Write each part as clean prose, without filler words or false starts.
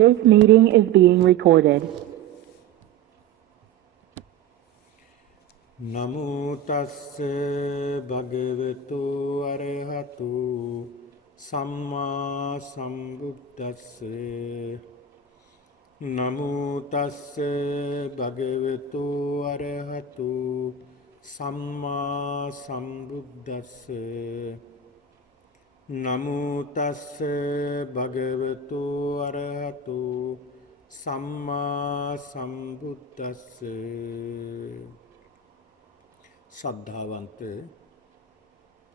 This meeting is being recorded. නමෝ තස්ස භගවතු අරහතු සම්මා සම්බුද්දස්ස නමෝ තස්ස භගවතු අරහතු සම්මා සම්බුද්දස්ස නමෝ තස්ස භගවතු අරහතු සම්මා සම්බුද්දස්ස ශ්‍රද්ධාවන්ත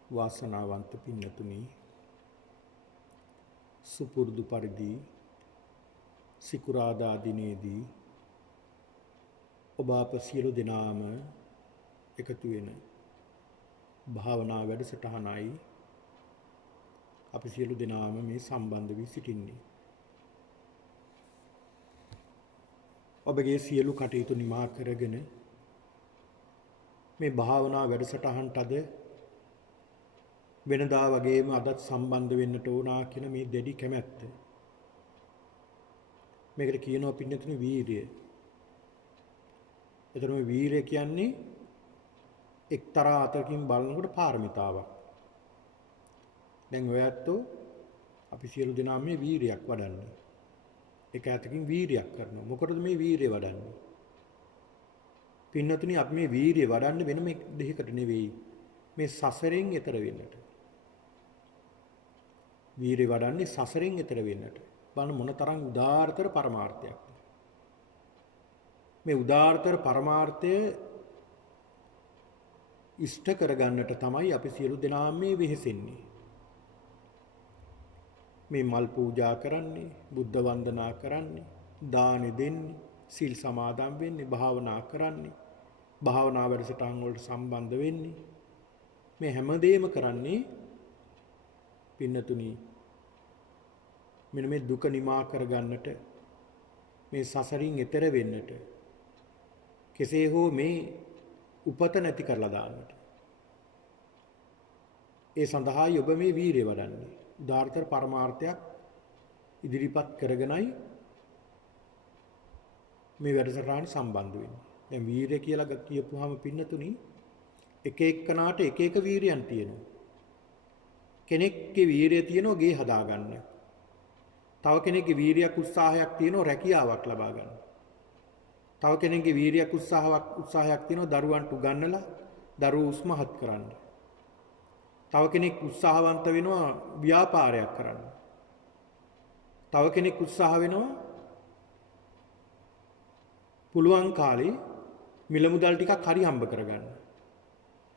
වාසනාවන්ත පින්නතුනි සුපුරුදු පරිදි සිකුරාදා දිනේදී ඔබ අප සියලු දෙනාම එකතු වෙන භාවනා වැඩසටහනයි අපි සියලු දෙනාම මේ සම්බන්ධ වී සිටින්නේ. ඔබගේ සියලු කටයුතු නිමා කරගෙන මේ භාවනා වැඩසටහනට අද වෙනදා වගේම අදත් සම්බන්ධ වෙන්නට ඕනා කියන මේ දැඩි කැමැත්ත. මේකට කියනවා පින්නතුනි වීරිය. ඒතර මේ වීරිය කියන්නේ එක්තරා අතකින් බලනකොට පාරමිතාවක්. දැන් ඔයත්ෝ අපි සියලු දෙනා මේ වීරියක් වඩන්නේ. එක අතකින් වීරියක් කරනවා. මොකටද මේ වීරිය වඩන්නේ? පින්නතුනි අපි මේ වීරිය වඩන්න වෙන මේ දෙයකට නෙවෙයි. මේ සසරෙන් එතර වෙන්නට. වීරිය වඩන්නේ සසරෙන් එතර වෙන්නට. බලන්න මොනතරම් උදාාරතර පරමාර්ථයක්. මේ උදාාරතර පරමාර්ථය ඉෂ්ට කරගන්නට තමයි අපි සියලු දෙනාම මේ වෙහෙසෙන්නේ. මේ මල් පූජා කරන්නේ, බුද්ධ වන්දනා කරන්නේ, දානෙ දෙන්නේ, සීල් සමාදන් වෙන්නේ, භාවනා කරන්නේ, භාවනා වැඩසටහන් වලට සම්බන්ධ වෙන්නේ. මේ හැමදේම කරන්නේ පින්නතුනි මෙන්න මේ දුක නිමා කරගන්නට, මේ සසරින් එතර වෙන්නට, කෙසේ හෝ මේ උපත නැති කරලා දාන්නට. ඒ සඳහායි ඔබ මේ වීරිය වඩන්නේ. උදාාරතර පරමාර්ථයක් ඉදිරිපත් කරගෙනයි මේ වැඩසටහන සම්බන්ධ වෙන්නේ. දැන් වීරිය කියලා කියපුවාම පින්නතුනි එක එක්කනාට එක එක වීරියන් තියෙනවා. කෙනෙක්ගේ වීරිය තියෙනවා ගේ හදාගන්න. තව කෙනෙක්ගේ වීරියක් උත්සාහයක් තියෙනවා රැකියාවක් ලබා ගන්න. තව කෙනෙක්ගේ වීරියක් උත්සාහයක් තියෙනවා දරුවන්ට උගන්වලා දරුවෝ උස්මහත් කරන්න. තව කෙනෙක් උත්සාහවන්ත වෙනවා ව්‍යාපාරයක් කරන්න. තව කෙනෙක් උත්සාහ වෙනවා පුළුවන් කාලේ මිල මුදල් ටිකක් හරි හම්බ කරගන්න.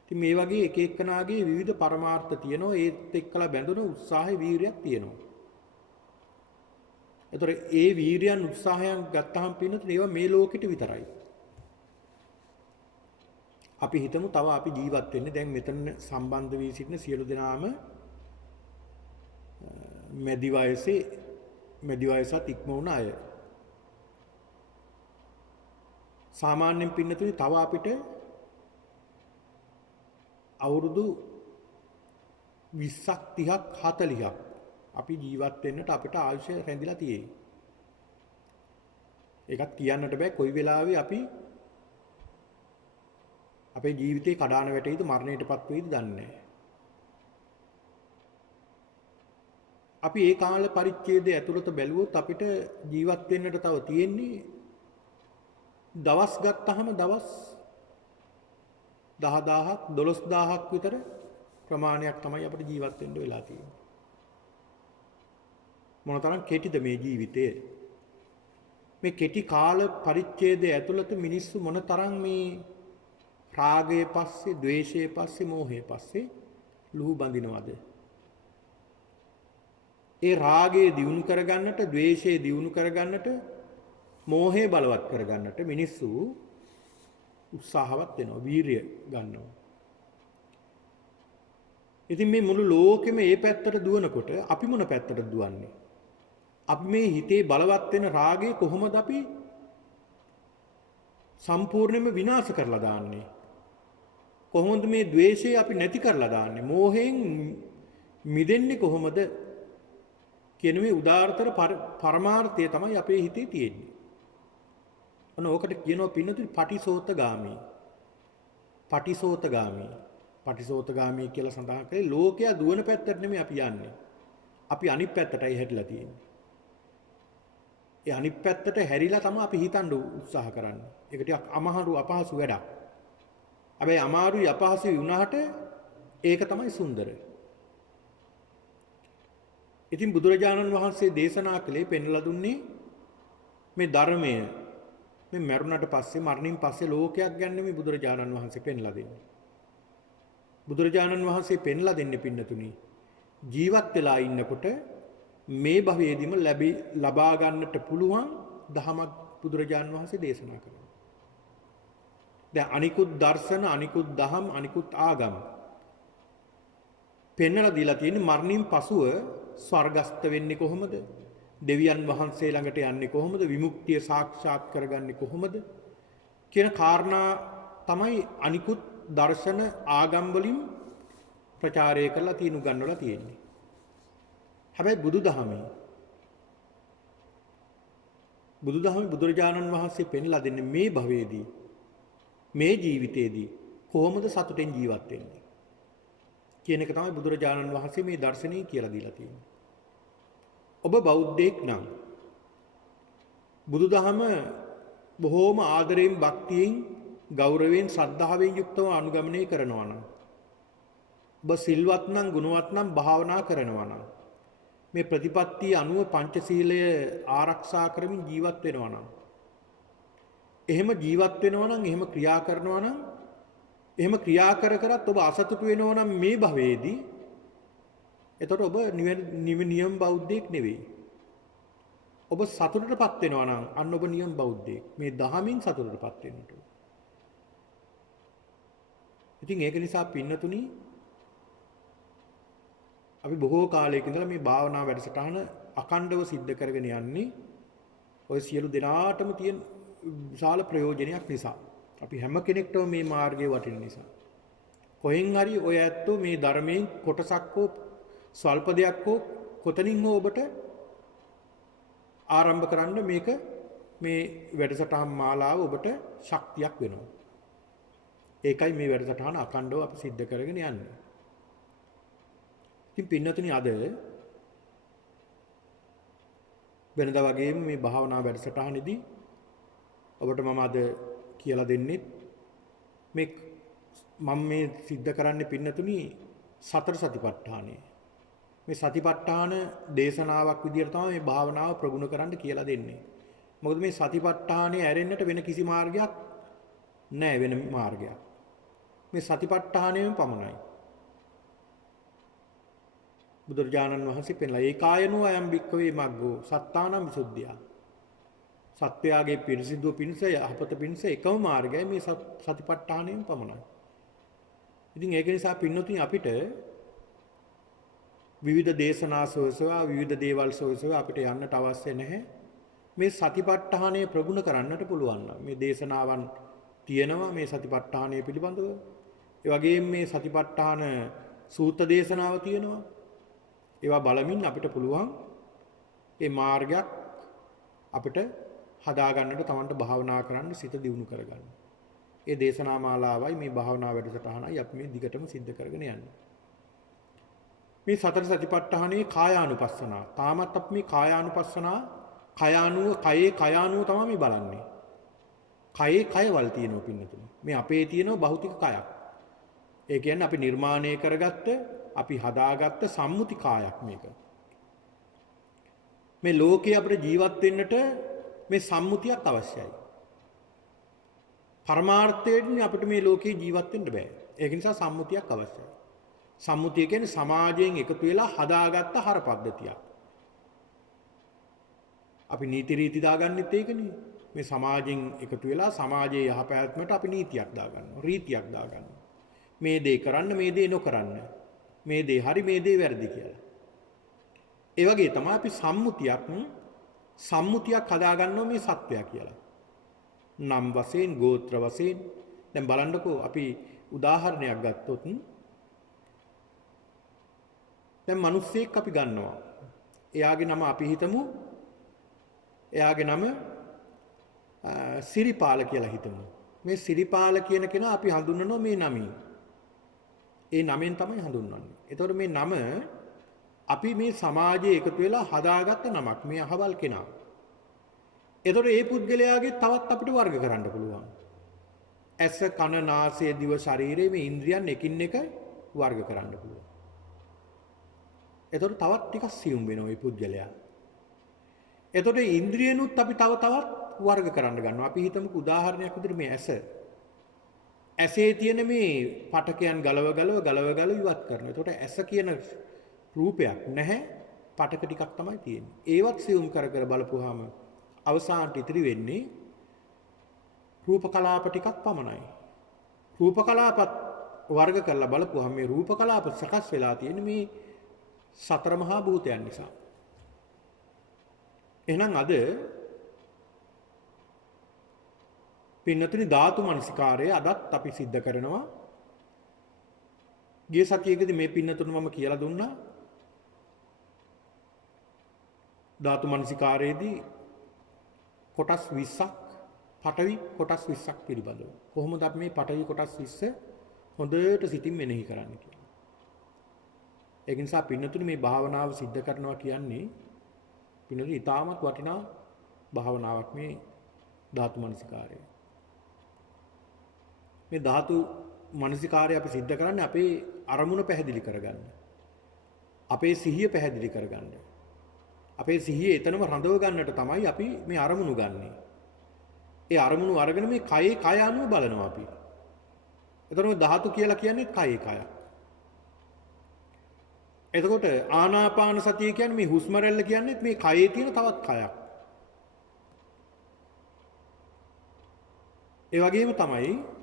ඉතින් මේ වගේ එක එක්කනාගේ විවිධ පරමාර්ථ තියෙනවා. ඒත් එක්කලා බැඳුණු උත්සාහය වීරියක් තියෙනවා. ඒතර ඒ වීරියන් උත්සාහයන් ගත්තාම පින්නතුනේ ඒවා මේ ලෝකෙට විතරයි. අපි හිතමු තව අපි ජීවත් වෙන්නේ දැන් මෙතන සම්බන්ධ වී සිටින සියලු දෙනාම මැදි වයසත් ඉක්ම වුණ අය. සාමාන්‍යයෙන් පින්නතුනි තව අපිට අවුරුදු 20ක් 30ක් 40ක් අපි ජීවත් වෙන්නට අපිට ආයුෂ රැඳිලා තියෙයි. ඒකත් කියන්නට බෑ කොයි වෙලාවෙ අපි අපේ ජීවිතේ කඩාන වැටෙයිද මරණයටපත් වෙයිද දන්නේ නැහැ. අපි ඒ කාල පරිච්ඡේදය ඇතුළත බැලුවොත් අපිට ජීවත් වෙන්නට තව තියෙන්නේ දවස් ගත්තාම දවස් 10000ක් 12000ක් විතර ප්‍රමාණයක් තමයි අපිට ජීවත් වෙන්න වෙලා තියෙන්නේ. මොනතරම් කෙටිද මේ ජීවිතය? මේ කෙටි කාල පරිච්ඡේදය ඇතුළත මිනිස්සු මොනතරම් මේ රාගයේ පස්සේ, ද්වේෂයේ පස්සේ, මෝහයේ පස්සේ ලුහු බඳිනවද? ඒ රාගය දියුණු කරගන්නට, ද්වේෂය දියුණු කරගන්නට, මෝහය බලවත් කරගන්නට මිනිස්සු උත්සාහවත් වෙනවා, වීරිය ගන්නවා. ඉතින් මේ මුළු ලෝකෙම මේ පැත්තට දුවනකොට අපි මොන පැත්තටද දුවන්නේ? අපි මේ හිතේ බලවත් වෙන රාගය කොහොමද අපි සම්පූර්ණයෙන්ම විනාශ කරලා දාන්නේ? කොහොමද මේ ද්වේෂය අපි නැති කරලා දාන්නේ? මෝහයෙන් මිදෙන්නේ කොහොමද කියන මේ උදාාරතර පරමාර්ථය තමයි අපේ හිතේ තියෙන්නේ. අන්න ඕකට කියනවා පින්නතුනි පටිසෝතගාමී. පටිසෝතගාමී. පටිසෝතගාමී කියලා සඳහන් කරේ ලෝකයා දුවන පැත්තට නෙමෙයි අපි යන්නේ. අපි අනිත් පැත්තටයි හැරිලා තියෙන්නේ. ඒ අනිත් පැත්තට හැරිලා තමයි අපි හිතන්න උත්සාහ කරන්නේ. ඒක ටිකක් අමාරු අපහසු වැඩක්. හැබැයි අමාරුයි අපහසුයි වුණාට ඒක තමයි සුන්දර. ඉතින් බුදුරජාණන් වහන්සේ දේශනා කළේ පෙන්වලා දුන්නේ මේ ධර්මය මේ මරුණට පස්සේ මරණින් පස්සේ ලෝකයක් ගැන මේ බුදුරජාණන් වහන්සේ පෙන්ලා දෙන්නේ. බුදුරජාණන් වහන්සේ පෙන්ලා දෙන්නේ පින්නතුනි ජීවත් වෙලා ඉන්නකොට මේ භවයේදීම ලබා ගන්නට පුළුවන් දහමක් බුදුරජාණන් වහන්සේ දේශනා කරනවා. දැන් අනිකුත් දර්ශන අනිකුත් දහම් අනිකුත් ආගම් පෙන්වලා දීලා තියෙන්නේ මරණින් පසුව ස්වර්ගස්ත වෙන්නේ කොහොමද? දෙවියන් වහන්සේ ළඟට යන්නේ කොහොමද? විමුක්තිය සාක්ෂාත් කරගන්නේ කොහොමද? කියන කාරණා තමයි අනිකුත් දර්ශන ආගම් වලින් ප්‍රචාරය කරලා තියෙන උගන්වලා තියෙන්නේ. හැබැයි බුදුදහමේ බුදුරජාණන් වහන්සේ පෙන්ලා දෙන්නේ මේ භවයේදී මේ ජීවිතයේදී කොහොමද සතුටෙන් ජීවත් වෙන්නේ කියන එක තමයි බුදුරජාණන් වහන්සේ මේ දර්ශනය කියලා දීලා තියෙන්නේ. ඔබ බෞද්ධයෙක් නම් බුදුදහම බොහෝම ආදරයෙන් භක්තියෙන් ගෞරවයෙන් ශ්‍රද්ධාවෙන් යුක්තව අනුගමනය කරනවා නම් ඔබ සිල්වත් නම් ගුණවත් නම් භාවනා කරනවා නම් මේ ප්‍රතිපත්තිය අනුව පංචශීලය ආරක්ෂා කරමින් ජීවත් වෙනවා නම් එහෙම ජීවත් වෙනවා නම් එහෙම ක්‍රියා කරනවා නම් එහෙම ක්‍රියා කරත් ඔබ අසතුටු වෙනවා නම් මේ භවයේදී එතකොට ඔබ නියම බෞද්ධයෙක් නෙවෙයි. ඔබ සතුටටපත් වෙනවා නම් අන්න ඔබ නියම බෞද්ධයෙක්. මේ දහමින් සතුටටපත් වෙන්නට. ඉතින් ඒක නිසා පින්නතුනි අපි බොහෝ කාලයක ඉඳලා මේ භාවනා වැඩසටහන අඛණ්ඩව සිද්ධ කරගෙන යන්නේ ඔය සියලු දෙනාටම තියෙන විශාල ප්‍රයෝජනයක් නිසා. අපි හැම කෙනෙක්ටම මේ මාර්ගයේ වටින නිසා. කොහෙන් හරි ඔය ඇත්තෝ මේ ධර්මයෙන් කොටසක් හෝ ස්වල්ප දෙයක් හෝ කොතනින් හෝ ඔබට ආරම්භ කරන්න මේක මේ වැඩසටහන් මාලාව ඔබට ශක්තියක් වෙනවා. ඒකයි මේ වැඩසටහන අඛණ්ඩව අපි සිද්ධ කරගෙන යන්නේ. ඉතින් පින්නතුනි අද වෙනදා වගේම මේ භාවනා වැඩසටහනේදී ඔබට මම අද කියලා දෙන්නේ මම මේ සිද්ධ කරන්නේ පින්නතුනි සතර සතිපට්ඨානය. මේ සතිපට්ඨාන දේශනාවක් විදියට තමයි මේ භාවනාව ප්‍රගුණ කරන්න කියලා දෙන්නේ. මොකද මේ සතිපට්ඨානය ඇරෙන්නට වෙන කිසි මාර්ගයක් නැහැ වෙන මාර්ගයක්. මේ සතිපට්ඨානයම පමණයි. බුදුරජාණන් වහන්සේ පෙන්ලා ඒකායනෝ අයම් භික්ඛවේ මග්ගෝ සත්තානම් විසුද්ධිය. සත්‍යයගේ පිරිසිදුව පිණිස යහපත පිණිස එකම මාර්ගයයි මේ සතිපට්ඨානයම පමණයි. ඉතින් ඒක නිසා පින්නතුනි අපිට විවිධ දේශනා සෝසවා විවිධ දේවල් සෝසවා අපිට යන්නට අවශ්‍ය නැහැ. මේ සතිපට්ඨානය ප්‍රගුණ කරන්නට පුළුවන් නම් මේ දේශනාවන් තියෙනවා මේ සතිපට්ඨානය පිළිබඳව. ඒ වගේම මේ සතිපට්ඨාන සූත්‍ර දේශනාව තියෙනවා. ඒවා බලමින් අපිට පුළුවන් මේ මාර්ගයක් අපිට හදා ගන්නට තමන්ට භාවනා කරන්න සිත දියුණු කරගන්න. ඒ දේශනා මාලාවයි මේ භාවනා වැඩසටහනයි අපි මේ දිගටම සිද්ධ කරගෙන යන්නේ. මේ සතර සතිපට්ඨානයේ කායානුපස්සනා. තාමත් අපි මේ කායානුපස්සනා කයේ කයානුව තමයි මේ බලන්නේ. කයේ කයවල් තියෙනවා පින්නතුනි. මේ අපේ තියෙන භෞතික කයක්. ඒ කියන්නේ අපි නිර්මාණය කරගත්ත, අපි හදාගත්ත සම්මුති කායක් මේක. මේ ලෝකේ අපිට ජීවත් වෙන්නට මේ සම්මුතියක් අවශ්‍යයි. පරමාර්ථයෙන් අපිට මේ ලෝකේ ජීවත් වෙන්න බෑ. ඒක නිසා සම්මුතියක් අවශ්‍යයි. සම්මුතිය කියන්නේ සමාජයෙන් එකතු වෙලා හදාගත්ත හර පද්ධතියක්. අපි නීති රීති දාගන්නෙත් ඒකනේ. මේ සමාජයෙන් එකතු වෙලා සමාජයේ යහපැවැත්මට අපි නීතියක් දාගන්නවා, රීතියක් දාගන්නවා. මේ දේ කරන්න, මේ දේ නොකරන්න. මේ දේ හරි, මේ දේ වැරදි කියලා. ඒ වගේ තමයි අපි සම්මුතියක් හදාගන්නවා මේ සත්‍යය කියලා. නම් වශයෙන්, ගෝත්‍ර වශයෙන්. දැන් බලන්නකෝ අපි උදාහරණයක් ගත්තොත් දැන් මිනිස්සෙක් අපි ගන්නවා. එයාගේ නම අපි හිතමු එයාගේ නම සිරිපාල කියලා හිතමු. මේ සිරිපාල කියන කෙනා අපි හඳුන්වනවා මේ නමින්. ඒ නමෙන් තමයි හඳුන්වන්නේ. එතකොට මේ නම අපි මේ සමාජයේ එකතු වෙලා හදාගත්ත නමක් මේ අහවල් කෙනා. එතකොට ඒ පුද්ගලයාගේ තවත් අපිට වර්ග කරන්න පුළුවන්. ඇස කන නාසය දිව ශරීරයේ මේ ඉන්ද්‍රියන් එකින් එක වර්ග කරන්න පුළුවන්. එතකොට තවත් ටිකක් සියුම් වෙනවා මේ පුද්ගලයා. එතකොට ඉන්ද්‍රියනුත් අපි තවත් වර්ග කරන්න ගන්නවා. අපි හිතමුකෝ උදාහරණයක් විදිහට මේ ඇස. ඇසේ තියෙන මේ පටකයන් ගලව ඉවත් කරනවා. එතකොට ඇස කියන රූපයක් නැහැ. පටක ටිකක් තමයි තියෙන්නේ. ඒවත් සියුම් කර බලපුවාම අවසානට ඉතිරි වෙන්නේ රූප කලාප ටිකක් පමණයි. රූප කලාපත් වර්ග කරලා බලපුවාම මේ රූප කලාප සකස් වෙලා තියෙන මේ සතර මහා භූතයන් නිසා. එහෙනම් අද පින්නතුනි ධාතු මනසිකාරය අදත් අපි සිද්ධ කරනවා. ගිය සතියේදී මේ පින්නතුන මම කියලා දුන්නා. ධාතු මනසිකාරයේදී කොටස් 20ක් පඨවි කොටස් 20ක් පිළිබඳව. කොහොමද අපි මේ පඨවි කොටස් 20 හොඳට සිතින් මෙනෙහි කරන්නේ කියලා. ඒක නිසා පින්නතුනි මේ භාවනාව සිද්ධ කරනවා කියන්නේ පින්නතුනි ඊටමත් වටිනා භාවනාවක් මේ ධාතු මනසිකාරය. මේ ධාතු මනසිකාරය අපි සිද්ධ කරන්නේ අපේ අරමුණ පැහැදිලි කරගන්න. අපේ සිහිය පැහැදිලි කරගන්න. අපේ සිහිය එතනම රඳව ගන්නට තමයි අපි මේ අරමුණු ගන්නෙ. ඒ අරමුණු අරගෙන මේ කයේ කය අනුව බලනවා අපි. එතකොට මේ ධාතු කියලා කියන්නේ කයේ කය. එතකොට ආනාපාන සතිය කියන්නේ මේ හුස්ම රැල්ල කියන්නේ මේ කයේ තියෙන තවත් කයක්. ඒ වගේම තමයි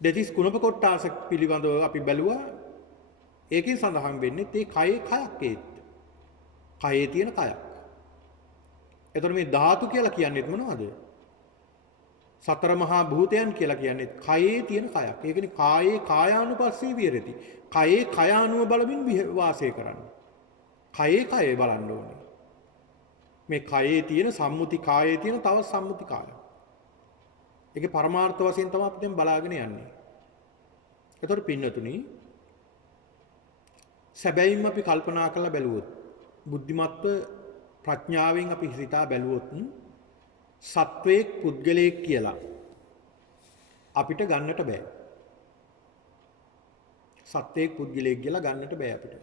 දෙතිස් කුණප කොටාස පිළිබඳව අපි බැලුවා. ඒකෙන් සඳහන් වෙන්නේ මේ කයේ කයක් ඒත්. කයේ තියෙන කයක්. එතකොට මේ ධාතු කියලා කියන්නේ මොනවද? සතර මහා භූතයන් කියලා කියන්නේ කයේ තියෙන කයක්. ඒ කියන්නේ කායේ කායානුපස්සී විහෙරති. කයේ කය අනුව බලමින් වාසය කරන්න. කයේ කය බලන්න ඕනේ. මේ කයේ තියෙන සම්මුති කායේ තියෙන තව සම්මුති කාය. ඒකේ පරමාර්ථ වශයෙන් තමයි අපි දැන් බලාගෙන යන්නේ. එතකොට පින්නතුනි සැබෑයින්ම අපි කල්පනා කරලා බැලුවොත් බුද්ධිමත්ව ප්‍රඥාවෙන් අපි හිතා බැලුවොත් සත්වයක් පුද්ගලයෙක් කියලා අපිට ගන්නට බෑ. සත්වයක් පුද්ගලයෙක් කියලා ගන්නට බෑ අපිට.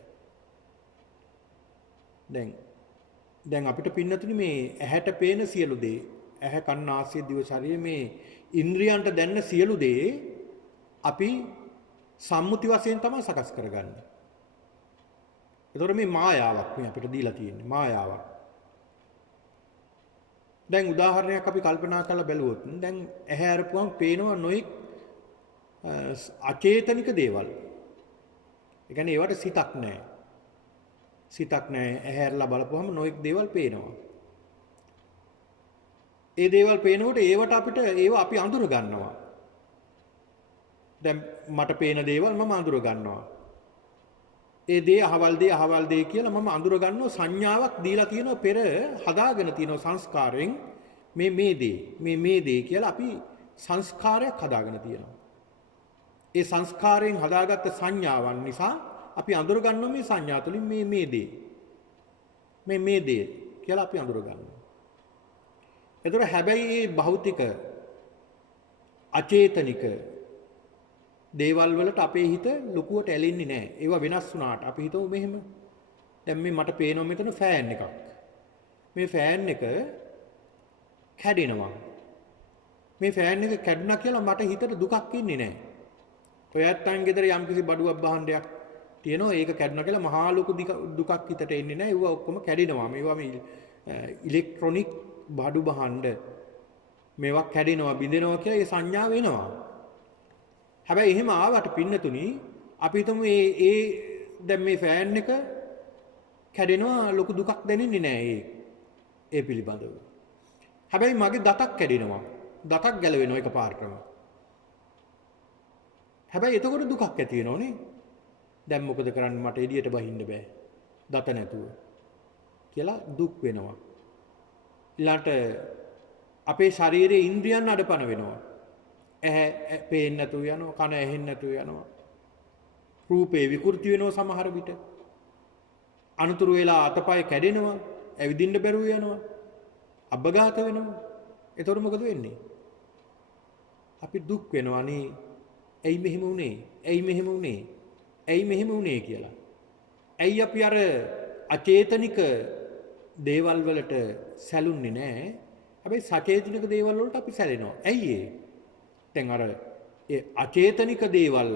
දැන් අපිට පින්නතුනි මේ ඇහැට පේන සියලු දේ, ඇහැ කන නාසය දිව ශරීරය මේ ඉන්ද්‍රියන්ට දැනෙන සියලු දේ අපි සම්මුති වශයෙන් තමයි සකස් කරගන්නේ. ඒතර මේ මායාවක් මේ අපිට දීලා තියෙන්නේ මායාවක්. දැන් උදාහරණයක් අපි කල්පනා කරලා බැලුවොත් දැන් ඇහැ අරපුවම පේනවා නොයෙක් අචේතනික දේවල්. ඒ කියන්නේ ඒවට සිතක් නැහැ. සිතක් නැහැ. ඇහැ අරලා බලපුවම නොයෙක් දේවල් පේනවා. ඒ දේවල් පේනකොට ඒවට අපිට ඒව අපි අඳුර ගන්නවා. දැන් මට පේන දේවල් මම අඳුර ගන්නවා. ඒ දේ අහවල් දේ කියලා මම අඳුර ගන්නවා සංඥාවක් දීලා තියෙනවා පෙර හදාගෙන තියෙනවා සංස්කාරයෙන් මේ දේ කියලා අපි සංස්කාරයක් හදාගෙන තියෙනවා. ඒ සංස්කාරයෙන් හදාගත්ත සංඥාවන් නිසා අපි අඳුර ගන්නවා මේ සංඥා තුළින් මේ දේ කියලා අපි අඳුර ගන්නවා. ඒතර හැබැයි මේ භෞතික අචේතනික දේවල් වලට අපේ හිත ලොකුවට ඇලෙන්නේ නැහැ. ඒවා වෙනස් වුණාට අපි හිතමු මෙහෙම. දැන් මේ මට පේනවා මෙතන ෆෑන් එකක්. මේ ෆෑන් එක කැඩෙනවා. මේ ෆෑන් එක කැඩුණා කියලා මට හිතට දුකක් ඉන්නේ නැහැ. ඔයයන් ගෙදර යම්කිසි බඩුවක් බහණ්ඩයක් තියෙනවා. ඒක කැඩුණා කියලා මහා ලොකු දුකක් හිතට එන්නේ නැහැ. ඒවා ඔක්කොම කැඩෙනවා. මේවා මේ ඉලෙක්ට්‍රොනික බඩු බහණ්ඩ මේවා කැඩෙනවා බිඳෙනවා කියලා ඒ සංඥාව එනවා. හැබැයි එහෙම ආවට පින්නතුනි අපි හිතමු ඒ දැන් මේ ෆෑන් එක කැඩෙනවා ලොකු දුකක් දැනෙන්නේ නැහැ ඒ පිළිබඳව. හැබැයි මගේ දතක් කැඩෙනවා. දතක් ගැලවෙනවා එකපාරටම. හැබැයි එතකොට දුකක් ඇති වෙනවනේ. දැන් මොකද කරන්නේ මට එළියට බහින්න බෑ. දත නැතුව. කියලා දුක් වෙනවා. ඊළාට අපේ ශරීරයේ ඉන්ද්‍රියන් අඩපණ වෙනවා. ඇහැ පේන්නේ නැතුව යනවා, කන ඇහෙන්නේ නැතුව යනවා. රූපේ විකෘති වෙනවා සමහර විට. අනුතුරු වෙලා අතපය කැඩෙනවා, ඇවිදින්න බැරුව යනවා, අබ්බඝාත වෙනවා. එතකොට මොකද වෙන්නේ? අපි දුක් වෙනවානේ. ඇයි මෙහෙම වුනේ? ඇයි මෙහෙම වුනේ? ඇයි මෙහෙම වුනේ කියලා. ඇයි අපි අර අචේතනික දේවල් වලට සැලුන්නේ නැහැ? හැබැයි සචේතනික දේවල් වලට අපි සැලෙනවා. ඇයි ඒ? දැන් අර ඒ අචේතනික දේවල්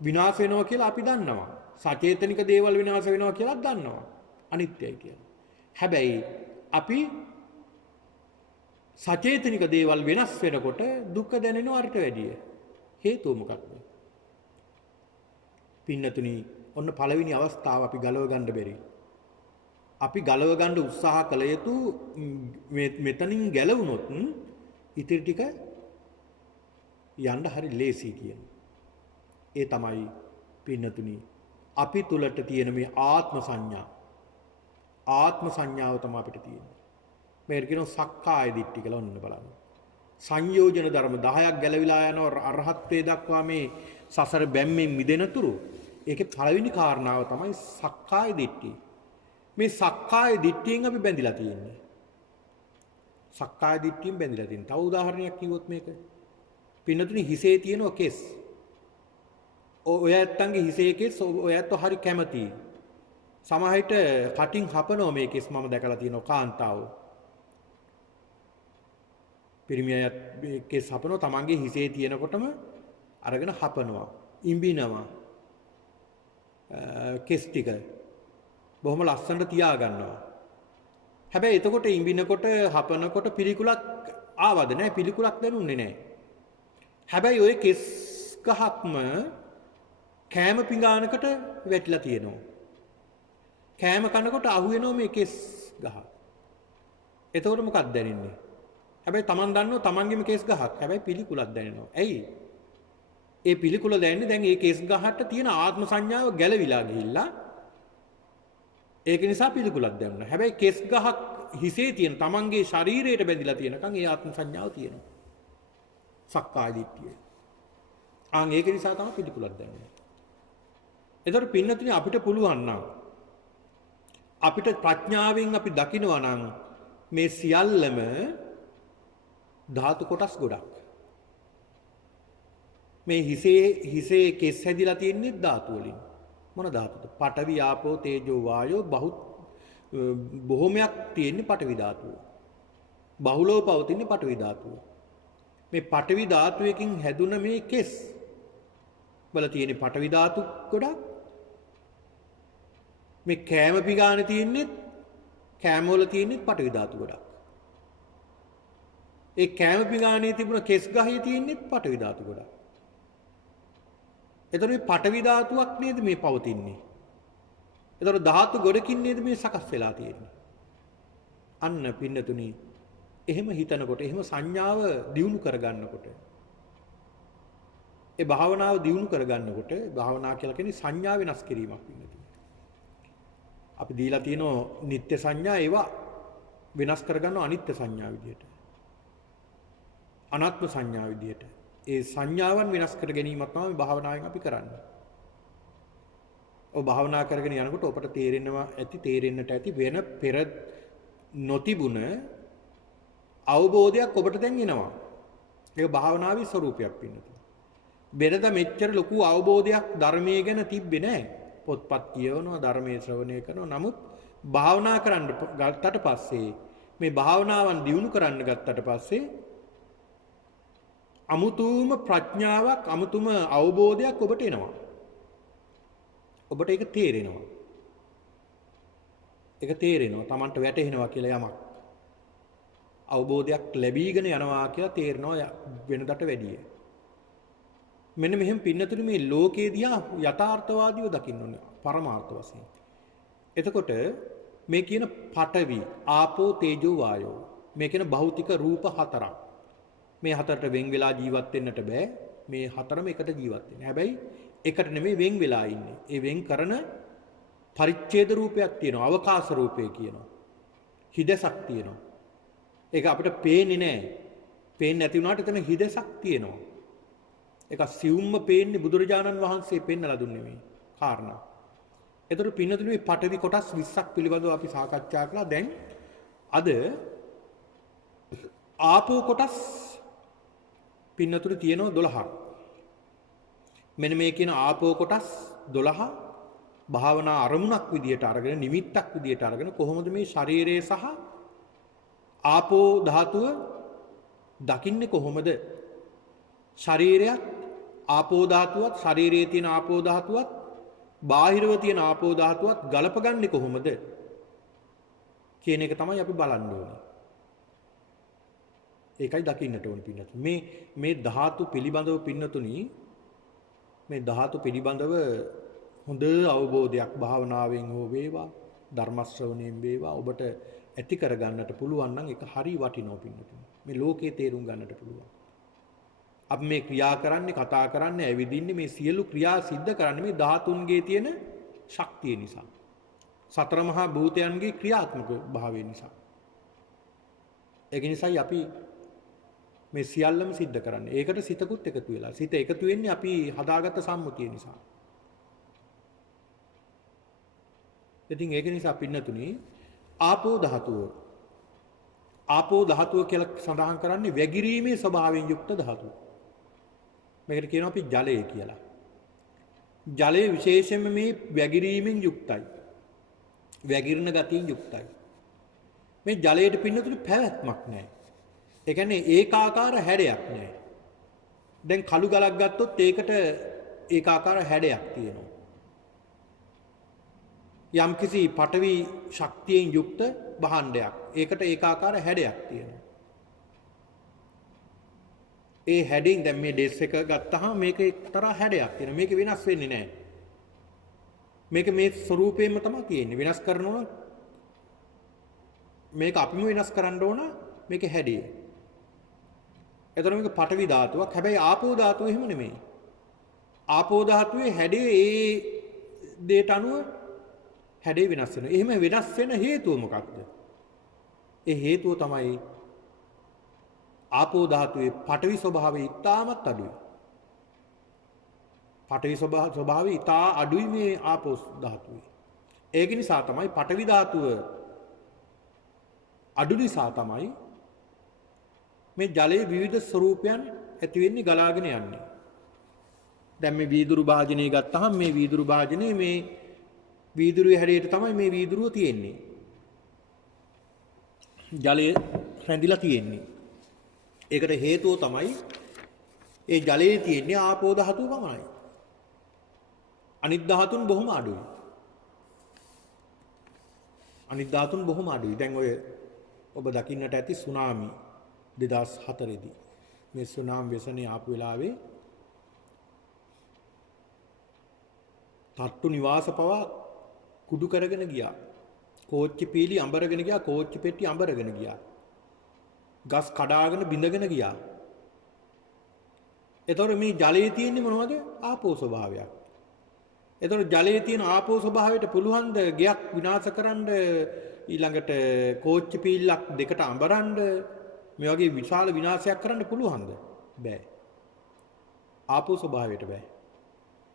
විනාශ වෙනවා කියලා අපි දන්නවා. සචේතනික දේවල් විනාශ වෙනවා කියලා දන්නවා. අනිත්‍යයි කියලා. හැබැයි අපි සචේතනික දේවල් වෙනස් වෙනකොට දුක දැනෙනවා අරට වැඩිය. හේතුව මොකක්ද? පින්නතුනි, ඔන්න පළවෙනි අවස්ථාව අපි ගලව ගන්න බැරි. අපි ගලව ගන්න උත්සාහ කළ යුතු මෙතනින් ගැලවුණොත් ඉතිරි ටික යන්න හරි ලේසි කියන. ඒ තමයි පින්නතුනි අපි තුලට තියෙන මේ ආත්ම සංඥා. ආත්ම සංඥාව තමයි අපිට තියෙන්නේ. මේකට කියනවා සක්කාය දිට්ඨි කියලා. ඔන්න බලන්න. සංයෝජන ධර්ම 10ක් ගැලවිලා යනවා අරහත්ත්වයට දක්වා මේ සසර බැම්මෙන් මිදෙනතුරු. ඒකේ පළවෙනි කාරණාව තමයි සක්කාය දිට්ඨි. මේ සක්කාය දිට්ඨියෙන් අපි බැඳිලා තියෙන්නේ. සක්කාය දිට්ඨියෙන් බැඳිලා තියෙන. තව උදාහරණයක් කිව්වොත් මේක. පින්නතුනි හිසේ තියෙන කෙස්. ඔය ඇත්තන්ගේ හිසේ කෙස් ඔය ඇත්ත හරි කැමතියි. සමහරවිට කටින් හපනවා මේ කෙස් මම දැකලා තියෙනවා කාන්තාවෝ. පිරිමියත් කෙස් හපනවා තමන්ගේ හිසේ තියෙනකොටම අරගෙන හපනවා. ඉඹිනවා. කෙස් ටික බොහොම ලස්සනට තියා ගන්නවා. හැබැයි එතකොට ඉඹිනකොට හපනකොට පිළිකුලක් ආවද නැහැ? පිළිකුලක් දැනුන්නේ නැහැ. හැබැයි ওই කෙස් ගහක්ම කෑම පිඟානකට වැටිලා තියෙනවා. කෑම කනකොට අහු වෙනවා මේ කෙස් ගහ. එතකොට මොකක්ද දැනෙන්නේ? හැබැයි Taman දන්නවා Tamanගේම කෙස් ගහක්. හැබැයි පිළිකුලක් දැනෙනවා. ඇයි? ඒ පිළිකුල දැනෙන්නේ දැන් ඒ කෙස් ගහට තියෙන ආත්ම සංඥාව ගැලවිලා ගිහිල්ලා ඒක නිසා පිළිකුලක් දැනුණා. හැබැයි කෙස් ගහක් හිසේ තියෙන Tamanගේ ශරීරයට බැඳිලා තියෙනකන් ඒ ආත්ම සංඥාව තියෙනවා. සක්කාය දිට්ඨිය. ඒක නිසා තමයි පිළිකුලක් දැනෙන්නේ. ඒතර පින්නතුනි අපිට පුළුවන් නම් අපිට ප්‍රඥාවෙන් අපි දකිනවා නම් මේ සියල්ලම ධාතු කොටස් ගොඩක්. මේ හිසේ කෙස් හැදිලා තියෙන්නේ ධාතු වලින්. මොන ධාතුද? පඨවි ආපෝ තේජෝ වායෝ බොහොමයක් තියෙන්නේ පඨවි ධාතුව. බහුලව පවතින්නේ පඨවි ධාතුව. මේ පඨවි ධාතුවකින් හැදුන මේ කෙස් වල තියෙන පඨවි ධාතු ගොඩක්. මේ කෑම පිඟානේ තියෙන්නේ කෑම වල තියෙන්නේ පඨවි ධාතු ගොඩක්. ඒ කෑම පිඟානේ තිබුණ කෙස් ගහේ තියෙන්නේ පඨවි ධාතු ගොඩක්. එතකොට මේ පඨවි ධාතුවක් නේද මේ පවතින්නේ. එතකොට ධාතු ගොඩකින් නේද මේ සකස් වෙලා තියෙන්නේ. අන්න පින්නතුනි එහෙම හිතනකොට එහෙම සංඥාව දියුණු කරගන්නකොට ඒ භාවනාව දියුණු කරගන්නකොට භාවනා කියලා කියන්නේ සංඥා වෙනස් කිරීමක් පින්නතුනි. අපි දීලා තියෙන නිත්‍ය සංඥා ඒවා වෙනස් කරගන්නවා අනිත්‍ය සංඥා විදියට. අනාත්ම සංඥා විදියට. ඒ සංඥාවන් වෙනස් කර ගැනීමක් තමයි භාවනාවෙන් අපි කරන්නේ. ඔබ භාවනා කරගෙන යනකොට ඔබට තේරෙන්නට ඇති වෙන පෙර නොතිබුණ අවබෝධයක් ඔබට දැන් එනවා. ඒක භාවනාවේ ස්වરૂපයක් පින්නතුනි. බෙරද මෙච්චර ලොකු අවබෝධයක් ධර්මයේ ගැන තිබ්බේ නැහැ. පොත්පත් කියවනවා ධර්මයේ ශ්‍රවණය කරනවා. නමුත් භාවනා කරන්න ගත්තට පස්සේ මේ භාවනාවන් දියුණු කරන්න ගත්තට පස්සේ අමුතුම ප්‍රඥාවක් අමුතුම අවබෝධයක් ඔබට එනවා. ඔබට ඒක තේරෙනවා. ඒක තේරෙනවා. Tamanට වැටහෙනවා කියලා යමක්. අවබෝධයක් ලැබීගෙන යනවා කියලා තේරෙනවා වෙනදට වැඩිය. මෙන්න මෙහෙම පින්නතුනි මේ ලෝකේ දිහා යථාර්ථවාදීව දකින්න ඕනේ පරමාර්ථ වශයෙන්. එතකොට මේ කියන පඨවි ආපෝ තේජෝ වායෝ මේ කියන භෞතික රූප හතරක්. මේ හතරට වෙන් වෙලා ජීවත් වෙන්නට බෑ. මේ හතරම එකට ජීවත් වෙන්න. හැබැයි එකට නෙමෙයි වෙන් වෙලා ඉන්නේ. ඒ වෙන් කරන පරිච්ඡේද රූපයක් තියෙනවා. අවකාශ රූපය කියනවා. හිදසක් තියෙනවා. ඒක අපිට පේන්නේ නැහැ. පේන්නේ නැති වුණාට එතන හිදසක් තියෙනවා. ඒක සියුම්ම පේන්නේ බුදුරජාණන් වහන්සේ පෙන්වලා දුන්නේ මේ කාරණා. එතකොට පින්නතුනේ මේ පඨවි කොටස් 20ක් පිළිබඳව අපි සාකච්ඡා කළා. දැන් අද ආපෝ කොටස් පින්නතුනේ තියෙනවා 12ක්. මෙන්න මේ කියන ආපෝ කොටස් 12 භාවනා අරමුණක් විදියට අරගෙන නිමිත්තක් විදියට අරගෙන කොහොමද මේ ශරීරය සහ ආපෝ ධාතුව දකින්නේ කොහොමද? ශරීරයත් ආපෝ ධාතුවත් ශරීරයේ තියෙන ආපෝ ධාතුවත් බාහිරව තියෙන ආපෝ ධාතුවත් ගලපගන්නේ කොහොමද කියන එක තමයි අපි බලන්න ඕනේ. ඒකයි දකින්නට ඕනේ පින්නතුනි. මේ ධාතු පිළිබඳව පින්නතුනි මේ ධාතු පිළිබඳව හොඳ අවබෝධයක් භාවනාවෙන් හෝ වේවා ධර්ම ශ්‍රවණයෙන් වේවා ඔබට ඇති කර ගන්නට පුළුවන් නම් ඒක හරි වටිනවා පින්නතුනි. මේ ලෝකේ තේරුම් ගන්නට පුළුවන්. අපි මේ ක්‍රියා කරන්නේ කතා කරන්නේ ඇවිදින්නේ මේ සියලු ක්‍රියා සිද්ධ කරන්නේ මේ ධාතුන්ගේ තියෙන ශක්තිය නිසා. සතර මහා භූතයන්ගේ ක්‍රියාත්මක භාවය නිසා. ඒක නිසායි අපි මේ සියල්ලම සිද්ධ කරන්නේ. ඒකට සිතකුත් එකතු වෙලා. සිත එකතු වෙන්නේ අපි හදාගත්ත සම්මුතිය නිසා. ඉතින් ඒක නිසා පින්නතුනි ආපෝ ධාතුව කියලා සඳහන් කරන්නේ වැగిරීමේ ස්වභාවයෙන් යුක්ත ධාතුව. මේකට කියනවා අපි ජලය කියලා. ජලය විශේෂයෙන්ම මේ වැగిරීමෙන් යුක්තයි. වැగిරෙන ගතියෙන් යුක්තයි. මේ ජලයට පින්නතුනි පැවැත්මක් නැහැ. ඒ කියන්නේ ඒකාකාර හැඩයක් නැහැ. දැන් කළු ගලක් ගත්තොත් ඒකට ඒකාකාර හැඩයක් තියෙනවා. යම්කිසි පඨවි ශක්තියෙන් යුක්ත භාණ්ඩයක්. ඒකට ඒකාකාර හැඩයක් තියෙනවා. ඒ හැඩෙන් දැන් මේ ඩෙස් එක ගත්තාම මේක එක්තරා හැඩයක් තියෙනවා. මේක වෙනස් වෙන්නේ නැහැ. මේක මේ ස්වරූපයෙන්ම තමයි තියෙන්නේ. වෙනස් කරනවා මේක අපිම වෙනස් කරන්න ඕන මේක හැඩය. එතකොට මේක පඨවි ධාතුවක්. හැබැයි ආපෝ ධාතුව එහෙම නෙමෙයි. ආපෝ ධාතුවේ හැඩය ඒ දේට අනුව හැඩේ වෙනස් වෙනවා. එහෙම වෙනස් වෙන හේතුව මොකක්ද? ඒ හේතුව තමයි ආපෝ ධාතුවේ පඨවි ස්වභාවය ඉතාමත් අඩුයි. පඨවි ස්වභාවය ඉතා අඩුයි මේ ආපෝ ධාතුවේ. ඒක නිසා තමයි පඨවි ධාතුව අඩු නිසා තමයි මේ ජලයේ විවිධ ස්වරූපයන් ඇති වෙන්නේ ගලාගෙන යන්නේ. දැන් මේ වීදුරු භාජනය ගත්තාම මේ වීදුරු භාජනයේ මේ වීදුරුවේ හැඩයට තමයි මේ වීදුරුව තියෙන්නේ. ජලය රැඳිලා තියෙන්නේ. ඒකට හේතුව තමයි ඒ ජලයේ තියෙන්නේ ආපෝ ධාතුව පමණයි. අනිත් ධාතුන් බොහොම අඩුයි. දැන් ඔය ඔබ දකින්නට ඇති සුනාමි 2004 දී මේ සුනාමි ව්‍යසනය ආපු වෙලාවේ තට්ටු නිවාස පවා කුඩු කරගෙන ගියා. කෝච්චි පීලි අඹරගෙන ගියා. කෝච්චි පෙට්ටි අඹරගෙන ගියා. ගස් කඩාගෙන බිඳගෙන ගියා. එතකොට මේ ජලයේ තියෙන්නේ මොනවද? ආපෝ ස්වභාවයක්. එතකොට ජලයේ තියෙන ආපෝ ස්වභාවයට පුළුවන් ද ගයක් විනාශ කරන්න ඊළඟට කෝච්චි පීල්ලක් දෙකට අඹරන්න මේ වගේ විශාල විනාශයක් කරන්න පුළුවන්ද? බෑ. ආපෝ ස්වභාවයට බෑ.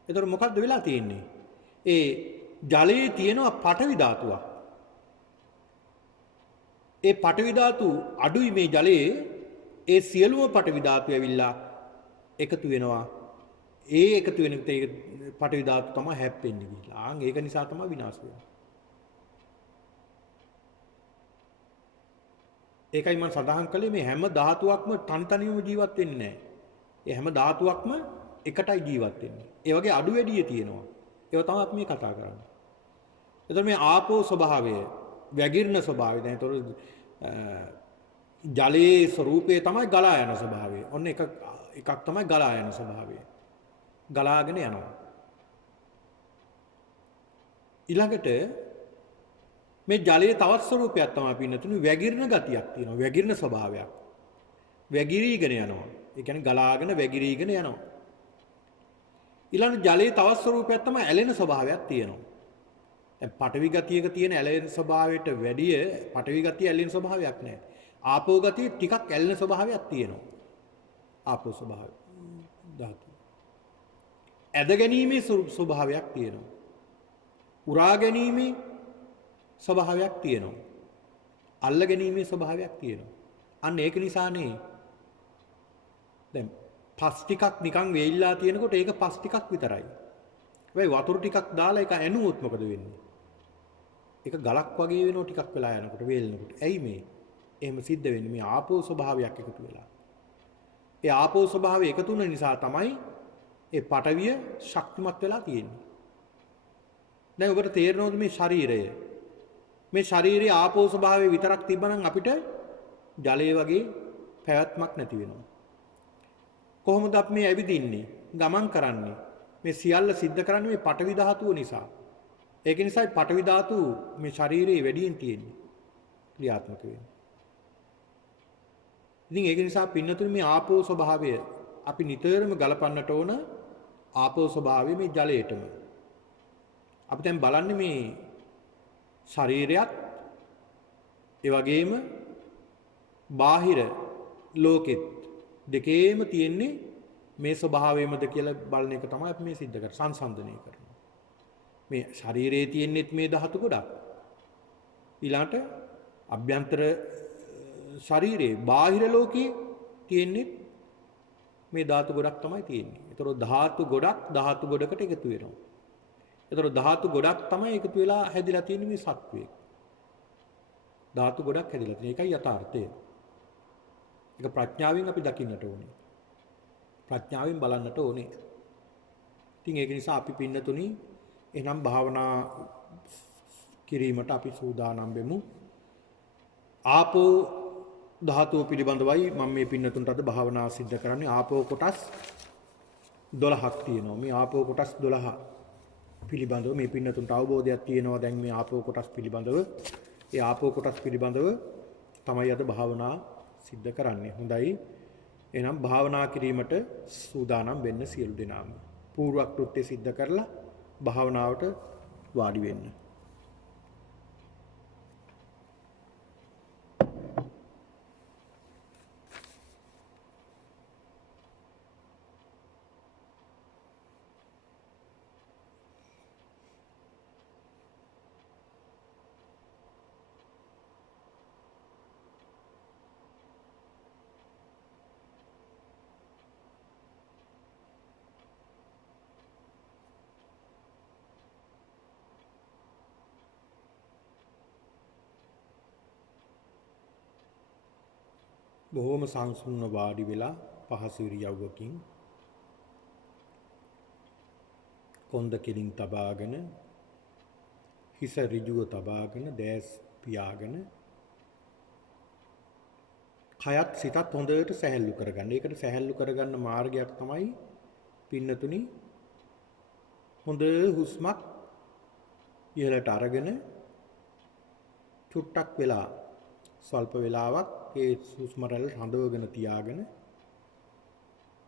එතකොට මොකද්ද වෙලා තියෙන්නේ? ඒ ජලයේ තියෙනවා පඨවි ධාතුවක්. ඒ පඨවි ධාතු අඩුයි මේ ජලයේ. ඒ සියලුම පඨවි ධාතු ඇවිල්ලා එකතු වෙනවා. ඒ එකතු වෙන පඨවි ධාතු තමයි හැප්පෙන්නේ කියලා. ඒක නිසා තමයි විනාශ වෙන්නේ. ඒකයි මම සඳහන් කළේ මේ හැම ධාතුවක්ම තනි ජීවත් වෙන්නේ නැහැ. ඒ හැම ධාතුවක්ම එකටයි ජීවත් වෙන්නේ. ඒ වගේ අඩු වැඩිය තියෙනවා. ඒව තමයි අපි මේ කතා කරන්නේ. එතකොට මේ ආපෝ ස්වභාවය, වැగిරෙන ස්වභාවය දැන් ඒතකොට ජලයේ ස්වરૂපය තමයි ගලා යන ස්වභාවය. ඔන්න එකක් තමයි ගලා යන ස්වභාවය. ගලාගෙන යනවා. ඊළඟට මේ ජලයේ තවත් ස්වરૂපයක් තමයි පින්නතුනේ වැగిරෙන ගතියක් තියෙනවා. වැగిරෙන ස්වභාවයක්. වැగిරීගෙන යනවා. ඒ කියන්නේ ගලාගෙන වැగిරීගෙන යනවා. ඊළඟ ජලයේ තවත් ස්වરૂපයක් තමයි ඇලෙන ස්වභාවයක් තියෙනවා. දැන් පටවි ගතියක තියෙන ඇලෙන ස්වභාවයට වැඩිය පටවි ගතිය ඇලෙන ස්වභාවයක් නැහැ. ආපෝ ගතිය ටිකක් ඇලෙන ස්වභාවයක් තියෙනවා. ආපෝ ස්වභාවය ධාතු. ඇද ගැනීමේ ස්වභාවයක් තියෙනවා. උරා ගැනීමේ ස්වභාවයක් තියෙනවා. අල්ල ගැනීමේ ස්වභාවයක් තියෙනවා. අන්න ඒක නිසානේ දැන් පස් ටිකක් නිකන් වේලිලා තියෙනකොට ඒක පස් ටිකක් විතරයි. හැබැයි වතුර ටිකක් දාලා ඒක ඇනුවොත් මොකද වෙන්නේ? ඒක ගලක් වගේ වෙනවා ටිකක් වෙලා යනකොට වේලනකොට. ඇයි මේ? එහෙම සිද්ධ වෙන්නේ මේ ආපෝ ස්වභාවයක් එකතු වෙලා. ඒ ආපෝ ස්වභාවය එකතු වෙන නිසා තමයි ඒ පටවිය ශක්තිමත් වෙලා තියෙන්නේ. දැන් ඔබට තේරෙනවද මේ ශරීරය? මේ ශරීරයේ ආපෝ ස්වභාවය විතරක් තිබ්බනම් අපිට ජලය වගේ පැවැත්මක් නැති වෙනවා. කොහොමද අපි මේ ඇවිදින්නේ? ගමන් කරන්නේ? මේ සියල්ල සිද්ධ කරන්නේ මේ පටවි ධාතුව නිසා. ඒක නිසායි පටවි ධාතුව මේ ශරීරයේ වැඩියෙන් තියෙන්නේ. ක්‍රියාත්මක වෙන්නේ. ඉතින් ඒක නිසා පින්නතුනේ මේ ආපෝ ස්වභාවය අපි නිතරම ගලපන්නට ඕන ආපෝ ස්වභාවය මේ ජලයටම. අපි දැන් බලන්නේ මේ ශරීරයත් ඒ වගේම බාහිර ලෝකෙත් දෙකේම තියෙන්නේ මේ ස්වභාවයමද කියලා බලන එක තමයි අපි මේ සිද්ධ කරන්නේ සංසන්දනය කරනවා. මේ ශරීරයේ තියෙන්නේත් මේ ධාතු ගොඩක්. ඊළාට අභ්‍යන්තර ශරීරයේ බාහිර ලෝකයේ තියෙන්නේ මේ ධාතු ගොඩක් තමයි තියෙන්නේ. ඒතර ධාතු ගොඩකට එකතු වෙනවා. ඒතර ධාතු ගොඩක් තමයි එකතු වෙලා හැදිලා තියෙන්නේ මේ සත්වයේ. ධාතු ගොඩක් හැදිලා තියෙන එකයි යථාර්ථය. ඒක ප්‍රඥාවෙන් අපි දකින්නට ඕනේ. ප්‍රඥාවෙන් බලන්නට ඕනේ. ඉතින් ඒක නිසා අපි පින්නතුනි එනම් භාවනා කිරීමට අපි සූදානම් වෙමු. ආපෝ ධාතුව පිළිබඳවයි මම මේ පින්නතුන්ට අද භාවනාව සිද්ධ කරන්නේ. ආපෝ කොටස් 12ක් තියෙනවා. මේ ආපෝ කොටස් 12 පිළිබඳව මේ පින්නතුන්ට අවබෝධයක් තියෙනවා දැන් මේ ආපෝ කොටස් පිළිබඳව. ඒ ආපෝ කොටස් පිළිබඳව තමයි අද භාවනා සිද්ධ කරන්නේ. හොඳයි. එහෙනම් භාවනා කිරීමට සූදානම් වෙන්න සියලු දෙනාම. පූර්ව කෘත්‍ය සිද්ධ කරලා භාවනාවට වාඩි වෙන්න. බොහෝම සංසුන්ව වාඩි වෙලා පහසු ඉරියව්වකින් කොන්ද කෙලින් තබාගෙන හිස ඍජුව තබාගෙන දැස් පියාගෙන කයත් සිතත් හොඳට සැහැල්ලු කරගන්න. ඒකට සැහැල්ලු කරගන්න මාර්ගයක් තමයි පින්නතුනි හොඳ හුස්මක් ඉහළට අරගෙන චුට්ටක් වෙලා ස්වල්ප වෙලාවක් ඒ හුස්ම රැල්ල හඳවගෙන තියාගෙන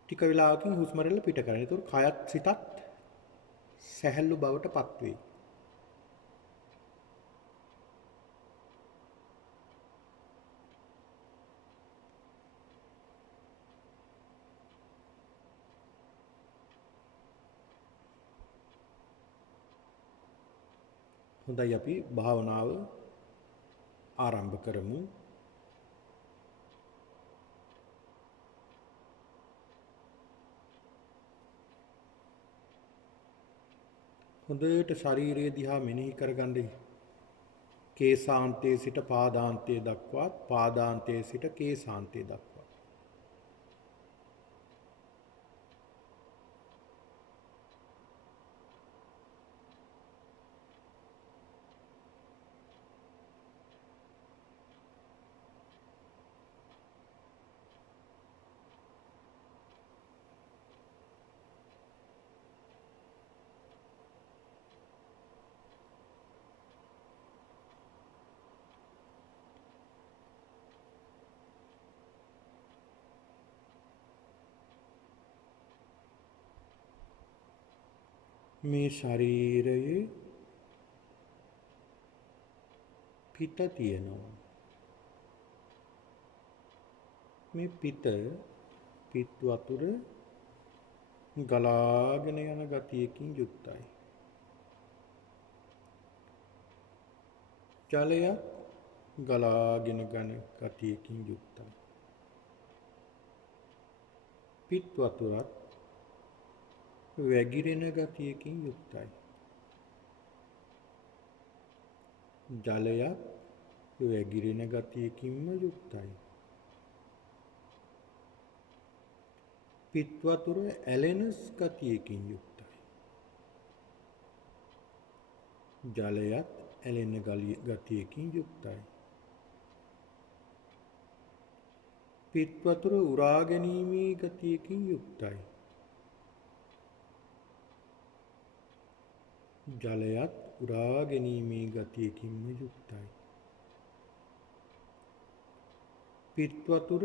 ටික වෙලාවකින් හුස්ම රැල්ල පිට කරන්න. ඒතකොට කයත් සිතත් සැහැල්ලු බවට පත් වෙයි. හොඳයි අපි භාවනාව ආරම්භ කරමු. හොඳට ශරීරය දිහා මෙනෙහි කරගන්න. කේසාන්තයේ සිට පාදාන්තයේ දක්වා පාදාන්තයේ සිට කේසාන්තයේ දක්වා මේ ශරීරයේ පිත තියෙනවා. මේ පිත වතුර ගලාගෙන යන ගතියකින් යුක්තයි. ජලයත් ගලාගෙන යන ගතියකින් යුක්තයි. පිත් වතුරත් වැగిරෙන ගතියකින් යුක්තයි. ජලයත් වැగిරෙන ගතියකින්ම යුක්තයි. පිත් වතුර ඇලෙන ගතියකින් යුක්තයි. ජලයත් ඇලෙන ගතියකින් යුක්තයි. පිත් වතුර උරා ගැනීමේ ගතියකින් යුක්තයි. ජලයත් උරා ගැනීමේ ගතියකින්ම යුක්තයි. පිත් වතුර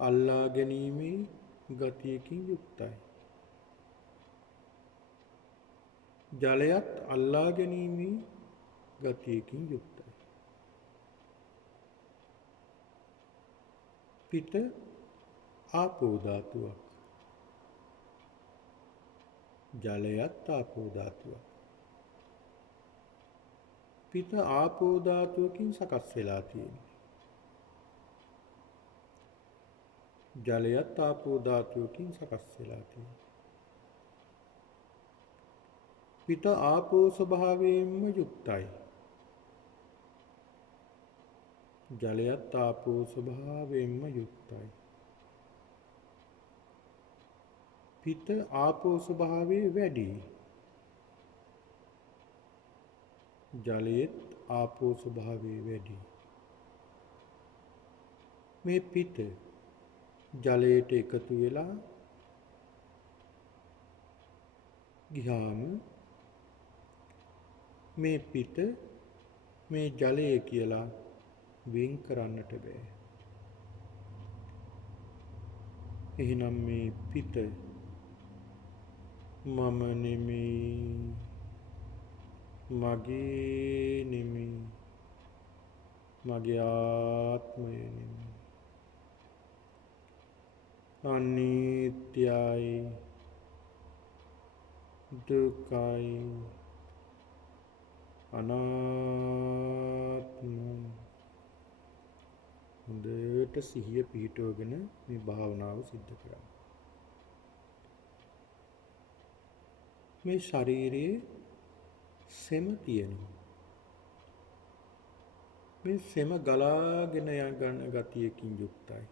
අල්ලා ගැනීමේ ගතියකින් යුක්තයි. ජලයත් අල්ලා ගැනීමේ ගතියකින් යුක්තයි. පිත ආපෝ ධාතුවක්. ජලයත් ආපෝ ධාතුවක්. පිත ආපෝ ධාතුවකින් සකස් වෙලා තියෙනවා. ජලයත් ආපෝ ධාතුවකින් සකස් වෙලා තියෙනවා. පිත ආපෝ ස්වභාවයෙන්ම යුක්තයි. ජලයත් ආපෝ ස්වභාවයෙන්ම යුක්තයි. පිත ආපෝ ස්වභාවයේ වැඩි. ජලයේත් ආපෝ ස්වභාවයේ වැඩි. මේ පිත ජලයට එකතු වෙලා ගියාම මේ පිත මේ ජලය කියලා වෙන් කරන්නට බෑ. එහෙනම් මේ පිත මම නෙමෙයි, මගේ නෙමෙයි, මගේ ආත්මය නෙමෙයි. අනිත්‍යයි, දුකයි, අනාත්මයි. හොඳට සිහිය පිහිටවගෙන මේ භාවනාව සිද්ධ කරන්න. මේ ශරීරයේ සෙම තියෙනවා. මේ සෙම ගලාගෙන යන ගතියකින් යුක්තයි.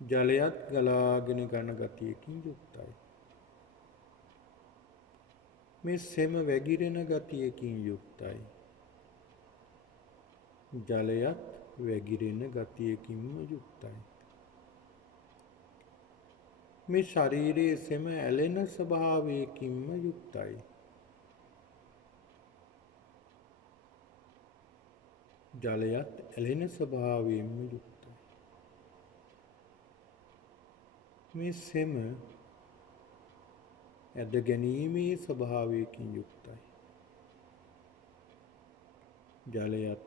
ජලයත් ගලාගෙන යන ගතියකින් යුක්තයි. මේ සෙම වැగిරෙන ගතියකින් යුක්තයි. ජලයත් වැగిරෙන ගතියකින්ම යුක්තයි. මේ ශරීරයේ සෙම ඇලෙන ස්වභාවයකින්ම යුක්තයි. ජලයත් ඇලෙන ස්වභාවයෙන්ම යුක්තයි. මේ සෙම ඇද ගැනීමේ ස්වභාවයකින් යුක්තයි. ජලයත්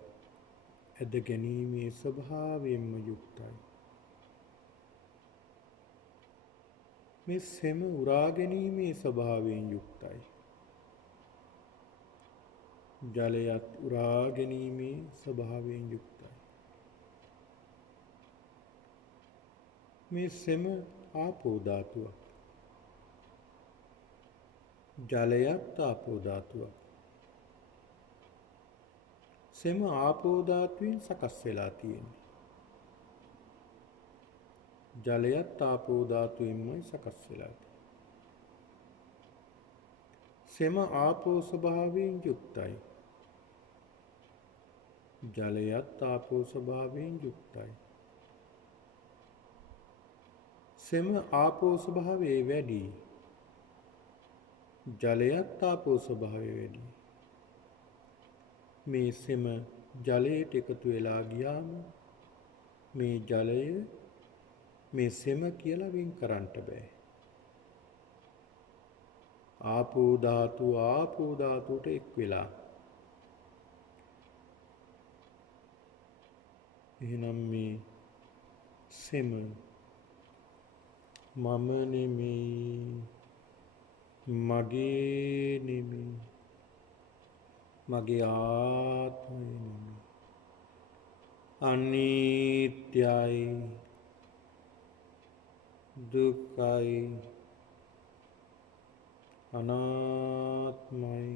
ඇද ගැනීමේ ස්වභාවයෙන්ම යුක්තයි. මේ සෙම උරා ගැනීමේ ස්වභාවයෙන් යුක්තයි. ජලයත් උරා ගැනීමේ ස්වභාවයෙන් යුක්තයි. මේ සෙම ආපෝ ධාතුවක්. ජලයත් ආපෝ ධාතුවක්. සෙම ආපෝ ධාතුවෙන් සකස් වෙලා තියෙන්නේ. ජලයත් ආපෝ ධාතුවෙන්මයි සකස් වෙලා තියෙන්නේ. සෙම ආපෝ ස්වභාවයෙන් යුක්තයි. ජලයත් ආපෝ ස්වභාවයෙන් යුක්තයි. සෙම ආපෝ ස්වභාවයේ වැඩි. ජලයත් ආපෝ ස්වභාවයේ වැඩි. මේ සෙම ජලයට එකතු වෙලා ගියාම මේ ජලය මේ සෙම කියලා වෙන් කරන්නට බෑ. ආපෝ ධාතුවට එක් වෙලා එහෙනම් මේ සෙම මම නෙමෙයි, මගේ නෙමෙයි, මගේ ආත්මය නෙමෙයි. අනිත්‍යයි, දුක්ඛයි, අනාත්මයි.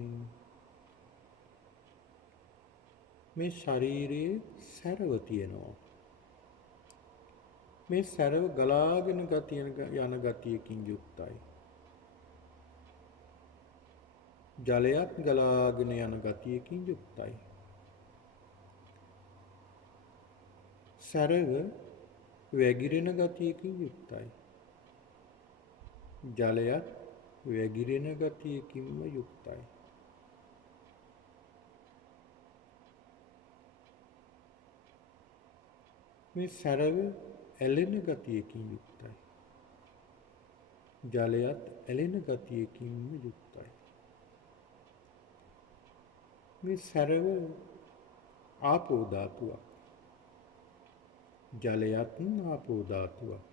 මේ ශරීරයේ සැරව තියෙනවා. මේ සැරව ගලාගෙන යන ගතියකින් යුක්තයි. ජලයත් ගලාගෙන යන ගතියකින් යුක්තයි. සැරව වැగిරෙන ගතියකින් යුක්තයි. ජලයත් වැగిරෙන ගතියකින්ම යුක්තයි. මේ සැරව ඇලෙන ගතියකින් යුක්තයි. ජලයත් ඇලෙන ගතියකින්ම යුක්තයි. මේ සැරව ආපෝ ධාතුවක්. ජලයත් ආපෝ ධාතුවක්.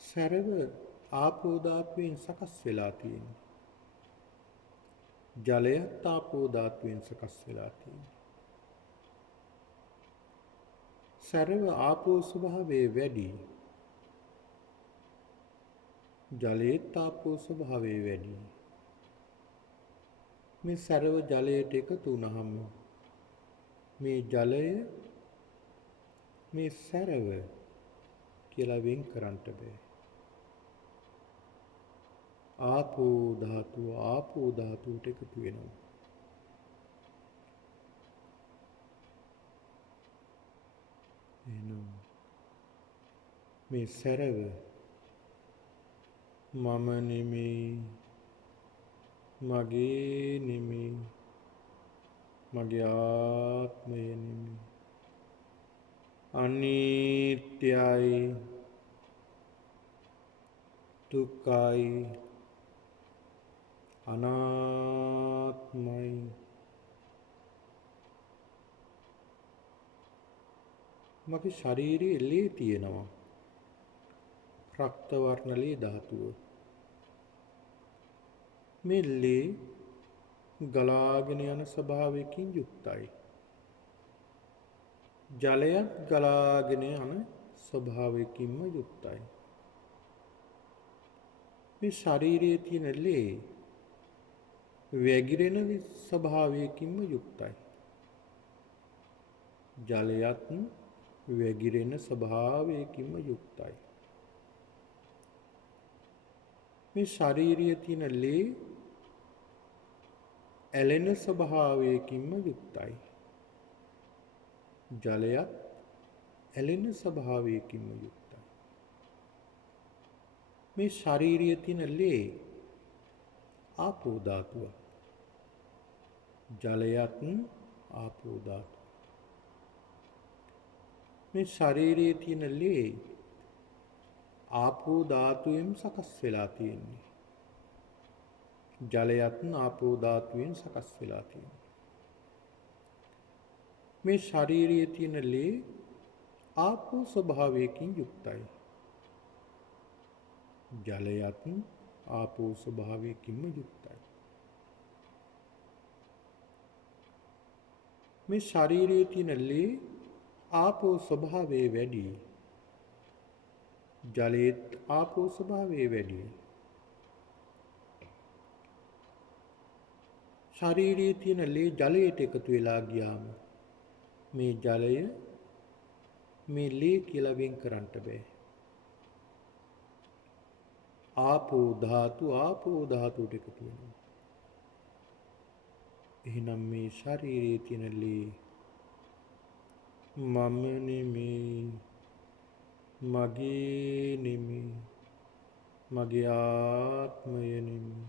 සැරව ආපෝ ධාතුවෙන් සකස් වෙලා තියෙනවා. ජලයත් ආපෝ ධාතුවෙන් සකස් වෙලා තියෙනවා. සැරව ආපෝ ස්වභාවයේ වැඩි. ජලයේත් ආපෝ ස්වභාවයේ වැඩි. මේ සැරව ජලයට එකතු වුණාම මේ ජලය මේ සැරව කියලා වෙන් කරන්න බෑ. ආපෝ ධාතුවට එකතු වෙනවා. එහෙනම් මේ සැරව මම නෙමෙයි, මගේ නෙමෙයි, මගේ ආත්මය නෙමෙයි. අනිත්‍යයි, දුක්ඛයි, අනාත්මයි. මගේ ශරීරයේ ලේ තියෙනවා. රක්ත වර්ණ ලේ ධාතුව. මේ ලේ ගලාගෙන යන ස්වභාවයකින් යුක්තයි. ජලයත් ගලාගෙන යන ස්වභාවයකින්ම යුක්තයි. මේ ශරීරයේ තියෙන ලේ වැగిරෙන ස්වභාවයකින්ම යුක්තයි. ජලයත් වැగిරෙන ස්වභාවයකින්ම යුක්තයි. මේ ශරීරයේ තියෙන ලේ ඇලෙන ස්වභාවයකින්ම යුක්තයි. ජලයත් ඇලෙන ස්වභාවයකින්ම යුක්තයි. මේ ශරීරයේ තියෙන ලේ ආපෝ ධාතුවක්. ජලයත් ආපෝ ධාතුව. මේ ශරීරයේ තියෙන ලේ ආපෝ ධාතුවෙන් සකස් වෙලා තියෙන්නේ. ජලයත් ආපෝ ධාතුවෙන් සකස් වෙලා තියෙන්නේ. මේ ශරීරයේ තියෙන ලේ ආපෝ ස්වභාවයකින් යුක්තයි. ජලයත් ආපෝ ස්වභාවයකින්ම යුක්තයි. මේ ශරීරයේ තියෙන ලේ ආපෝ ස්වභාවයේ වැඩි. ජලයේත් ආපෝ ස්වභාවයේ වැඩි. ශරීරයේ තියෙන ලේ ජලයට එකතු වෙලා ගියාම මේ ජලය මේ ලේ කියලා වෙන් කරන්න බෑ. ආපෝ ධාතුවට එකතු වෙනවා. එහෙනම් මේ ශරීරයේ තියෙන ලේ මම නෙමෙයි, මගේ නෙමෙයි, මගේ ආත්මය නෙමෙයි.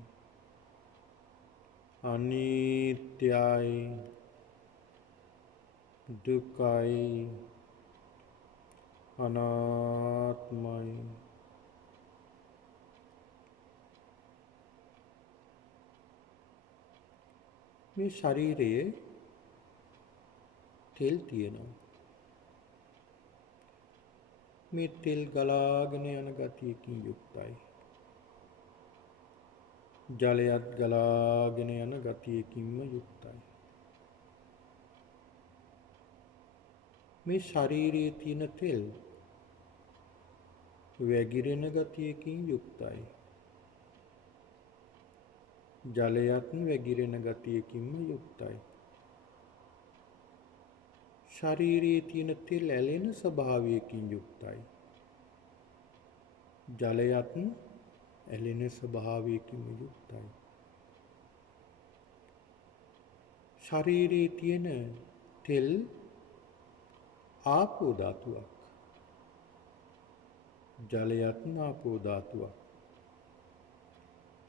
අනිත්‍යයි, දුක්ඛයි, අනාත්මයි. මේ ශරීරයේ තෙල් තියෙනවා. මේ තෙල් ගලාගෙන යන ගතියකින් යුක්තයි. ජලයත් ගලාගෙන යන ගතියකින්ම යුක්තයි. මේ ශරීරයේ තියෙන තෙල් වැగిරෙන ගතියකින් යුක්තයි. ජලයත් වැగిරෙන ගතියකින්ම යුක්තයි. ශරීරයේ තියෙන තෙල් ඇලෙන ස්වභාවයකින් යුක්තයි. ජලයත් ඇලෙන ස්වභාවයකින් යුක්තයි. ශරීරයේ තියෙන තෙල් ආපෝ ධාතුවක්. ජලයත් ආපෝ ධාතුවක්.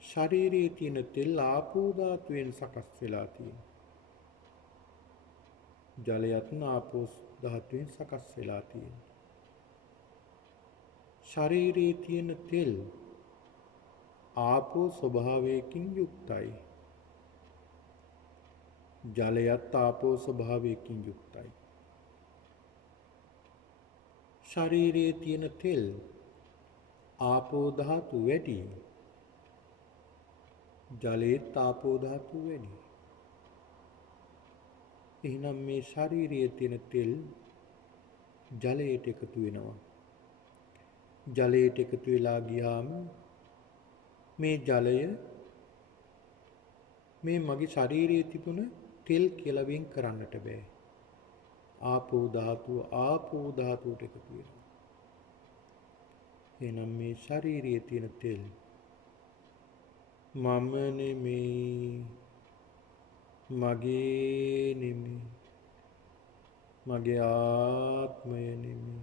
ශරීරයේ තියෙන තෙල් ආපෝ ධාතුවෙන් සකස් වෙලා තියෙනවා. ජලයත් ආපෝ ධාතුවෙන් සකස් වෙලා තියෙනවා. ශරීරයේ තියෙන තෙල් ආපෝ ස්වභාවයකින් යුක්තයි. ජලයත් ආපෝ ස්වභාවයකින් යුක්තයි. ශරීරයේ තියෙන තෙල් ආපෝ ධාතු වැඩි. ජලයේත් ආපෝ ධාතු වැඩි. එහෙනම් මේ ශරීරයේ තියෙන තෙල් ජලයට එකතු වෙනවා. ජලයට එකතු වෙලා ගියාම මේ ජලය මේ මගේ ශරීරයේ තිබුණ තෙල් කියලා වෙන් කරන්නට බෑ. ආපෝ ධාතුවට එකතු වෙනවා. එහෙනම් මේ ශරීරයේ තියෙන තෙල් මම නෙමෙයි, මගේ නෙමෙයි, මගේ ආත්මය නෙමෙයි,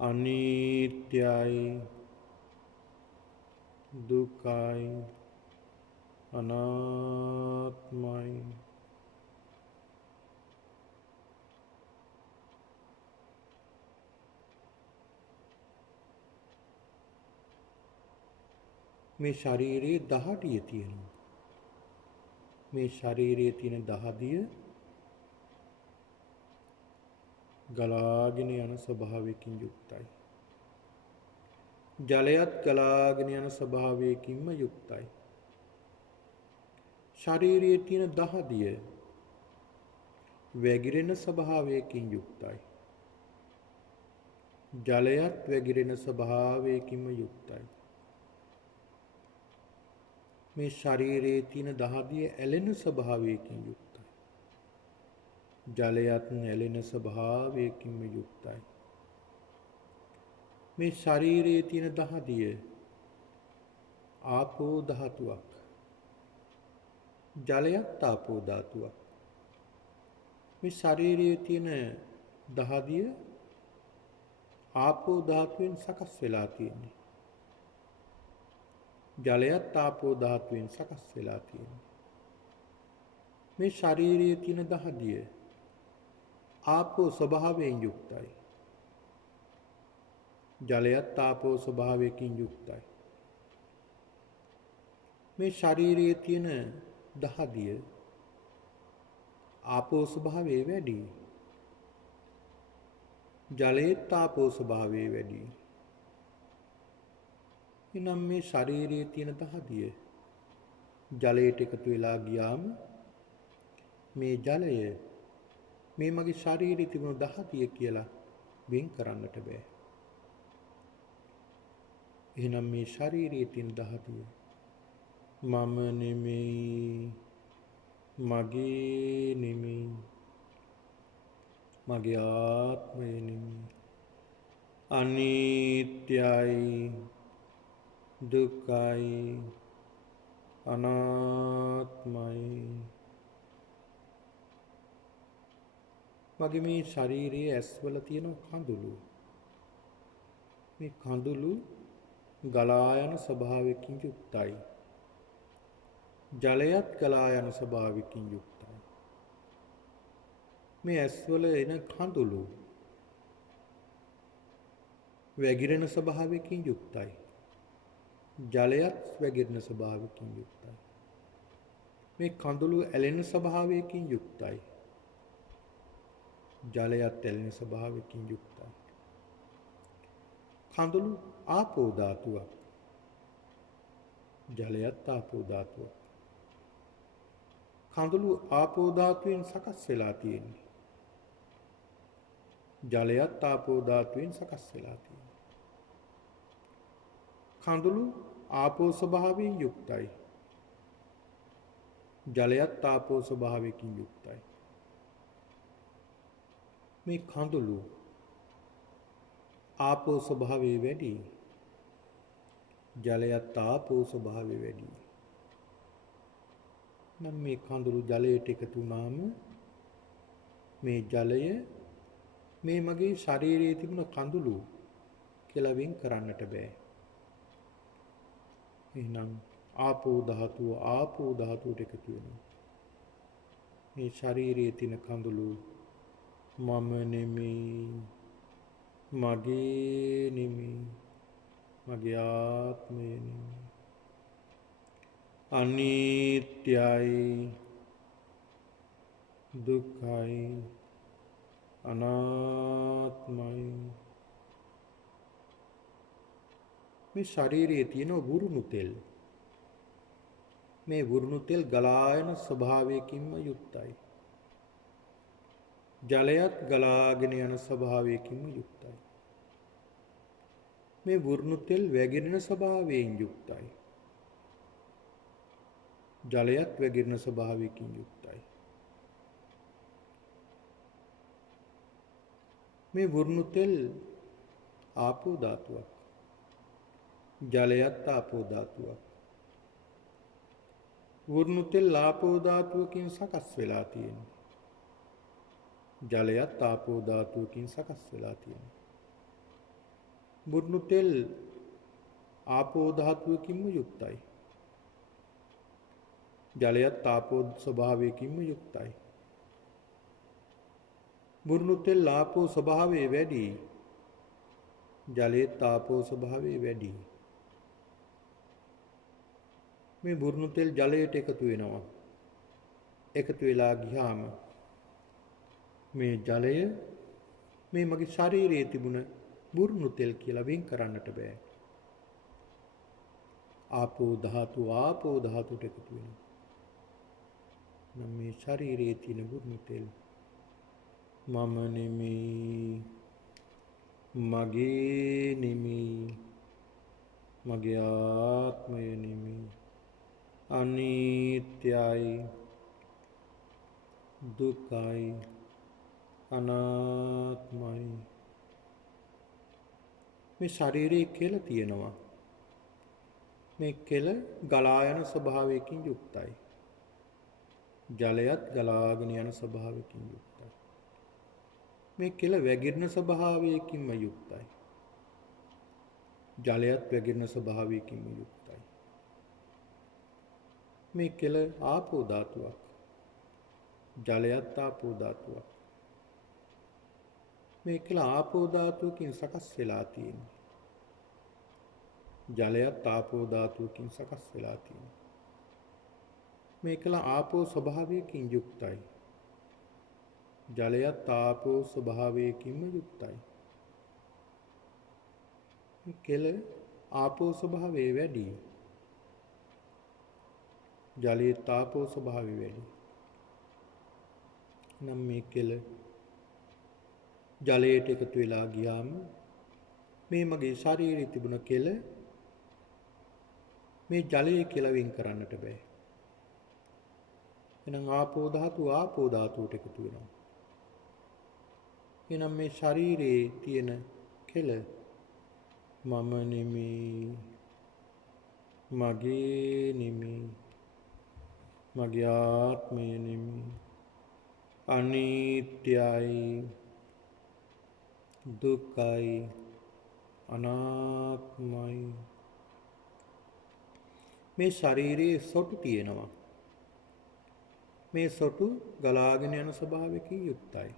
අනිත්‍යයි, දුකයි, අනාත්මයි. මේ ශරීරයේ දහඩිය තියෙනවා. මේ ශරීරයේ තියෙන දහඩිය ගලාගෙන යන ස්වභාවයකින් යුක්තයි. ජලයත් ගලාගෙන යන ස්වභාවයකින්ම යුක්තයි. ශරීරයේ තියෙන දහඩිය වැగిරෙන ස්වභාවයකින් යුක්තයි. ජලයත් වැగిරෙන ස්වභාවයකින්ම යුක්තයි. මේ ශරීරයේ තියෙන දහඩිය ඇලෙන ස්වභාවයකින් යුක්තයි. ජලයත් ඇලෙන ස්වභාවයකින්ම යුක්තයි. මේ ශරීරයේ තියෙන දහඩිය ආපෝ ධාතුවක්. ජලයත් ආපෝ ධාතුවක්. මේ ශරීරයේ තියෙන දහඩිය ආපෝ ධාතුවෙන් සකස් වෙලා තියෙන්නේ. ජලයත් ආපෝ ධාතුවෙන් සකස් වෙලා තියෙනවා. මේ ශරීරයේ තියෙන දහඩිය ආපෝ ස්වභාවයෙන් යුක්තයි. ජලයත් ආපෝ ස්වභාවයකින් යුක්තයි. මේ ශරීරයේ තියෙන දහඩිය ආපෝ ස්වභාවයේ වැඩි. ජලයේත් ආපෝ ස්වභාවයේ වැඩි. එනම් මේ ශරීරයේ තියෙන දහඩිය ජලයට එකතු වෙලා ගියාම මේ ජලය මේ මගේ ශරීරයේ තිබුණු දහඩිය කියලා වෙන් කරන්නට බෑ. එහෙනම් මේ ශරීරයේ තියෙන දහඩිය මම නෙමෙයි, මගේ නෙමෙයි, මගේ ආත්මය නෙමෙයි, අනිත්‍යයි, දුකයි, අනාත්මයි. මගේ මේ ශරීරයේ ඇස්වල තියෙන කඳුළු. මේ කඳුළු ගලා යන ස්වභාවයකින් යුක්තයි. ජලයත් ගලා යන ස්වභාවයකින් යුක්තයි. මේ ඇස්වල එන කඳුළු වැగిරෙන ස්වභාවයකින් යුක්තයි. ජලයත් වැగిරෙන ස්වභාවයකින් යුක්තයි. මේ කඳුළු ඇලෙන ස්වභාවයකින් යුක්තයි. ජලයත් ඇලෙන ස්වභාවයකින් යුක්තයි. කඳුළු ආපෝ ධාතුවක්. ජලයත් ආපෝ ධාතුවක්. කඳුළු ආපෝ ධාතුවෙන් සකස් වෙලා තියෙන්නේ. ජලයත් ආපෝ ධාතුවෙන් සකස් වෙලා තියෙන්නේ. කඳුළු ආපෝ ස්වභාවයෙන් යුක්තයි. ජලයත් ආපෝ ස්වභාවයකින් යුක්තයි. මේ කඳුළු ආපෝ ස්වභාවය වැඩි. ජලයත් ආපෝ ස්වභාවය වැඩි. නම් මේ කඳුළු ජලයට එකතු වුණාම මේ ජලය මේ මගේ ශරීරයේ තිබුණ කඳුළු කියලා වෙන් කරන්නට බෑ. එහෙනම් ආපෝ ධාතුවට එකතු වෙනවා. මේ ශරීරයේ තියෙන කඳුළු මම නෙමෙයි, මගේ නෙමෙයි, මගේ ආත්මය නෙමෙයි. අනිත්‍යයි, දුක්ඛයි, අනාත්මයි. මේ ශරීරයේ තියෙන වුරුණු තෙල්, මේ වුරුණු තෙල් ගලා යන ස්වභාවයකින්ම යුක්තයි. ජලයත් ගලාගෙන යන ස්වභාවයකින්ම යුක්තයි. මේ වුරුණු තෙල් වැగిරෙන ස්වභාවයෙන් යුක්තයි. ජලයත් වැగిරෙන ස්වභාවයකින් යුක්තයි. මේ වුරුණු තෙල් ආපෝ ධාතුවක්. ජලයත් ආපෝ ධාතුවක්. වුරුණු තෙල් ආපෝ ධාතුවකින් සකස් වෙලා තියෙනවා. ජලයත් ආපෝ ධාතුවකින් සකස් වෙලා තියෙනවා. වුරුණු තෙල් ආපෝ ධාතුවකින්ම යුක්තයි. ජලයත් ආපෝ ස්වභාවයකින්ම යුක්තයි. වුරුණු තෙල් ආපෝ ස්වභාවය වැඩි. ජලයත් ආපෝ ස්වභාවය වැඩි. මේ වුරුණු තෙල් ජලයට එකතු වෙනවා. එකතු වෙලා ගියාම මේ ජලය මේ මගේ ශරීරයේ තිබුණ වුරුණු තෙල් කියලා වෙන් කරන්නට බෑ. ආපෝ ධාතුවට එකතු වෙනවා. නම් මේ ශරීරයේ තියෙන වුරුණු තෙල් මම නෙමෙයි, මගේ නෙමෙයි, මගේ ආත්මය නෙමෙයි. අනිත්‍යයි, දුක්ඛයි, අනාත්මයි. මේ ශරීරයේ කෙල තියෙනවා. මේ කෙල ගලා යන ස්වභාවයකින් යුක්තයි. ජලයත් ගලාගෙන යන ස්වභාවයකින් යුක්තයි. මේ කෙල වැగిරෙන ස්වභාවයකින්ම යුක්තයි. ජලයත් වැగిරෙන ස්වභාවයකින්ම යුක්තයි. මේ කෙල ආපෝ ධාතුවක්. ජලයත් ආපෝ ධාතුවක්. මේ කෙල ආපෝ ධාතුවකින් සකස් වෙලා තියෙන්නේ. ජලයත් ආපෝ ධාතුවකින් සකස් වෙලා තියෙන්නේ. මේ කෙල ආපෝ ස්වභාවයකින් යුක්තයි. ජලයත් ආපෝ ස්වභාවයකින්ම යුක්තයි. මේ කෙල ආපෝ ස්වභාවය වැඩි. ජලයේ ආපෝ ස්වභාවය වැඩි. නම් මේ කෙල ජලයට එකතු වෙලා ගියාම මේ මගේ ශරීරයේ තිබුණ කෙල මේ ජලය කියලා වෙන් කරන්නට බෑ. එහෙනම් ආපෝ ධාතුවට එකතු වෙනවා. එහෙනම් මේ ශරීරයේ තියෙන කෙල මම නෙමෙයි, මගේ නෙමෙයි, මගේ ආත්මය නෙමෙයි. අනිත්‍යයි, දුක්ඛයි, අනාත්මයි. මේ ශරීරයේ සොටු තියෙනවා. මේ සොටු ගලාගෙන යන ස්වභාවයකින් යුක්තයි.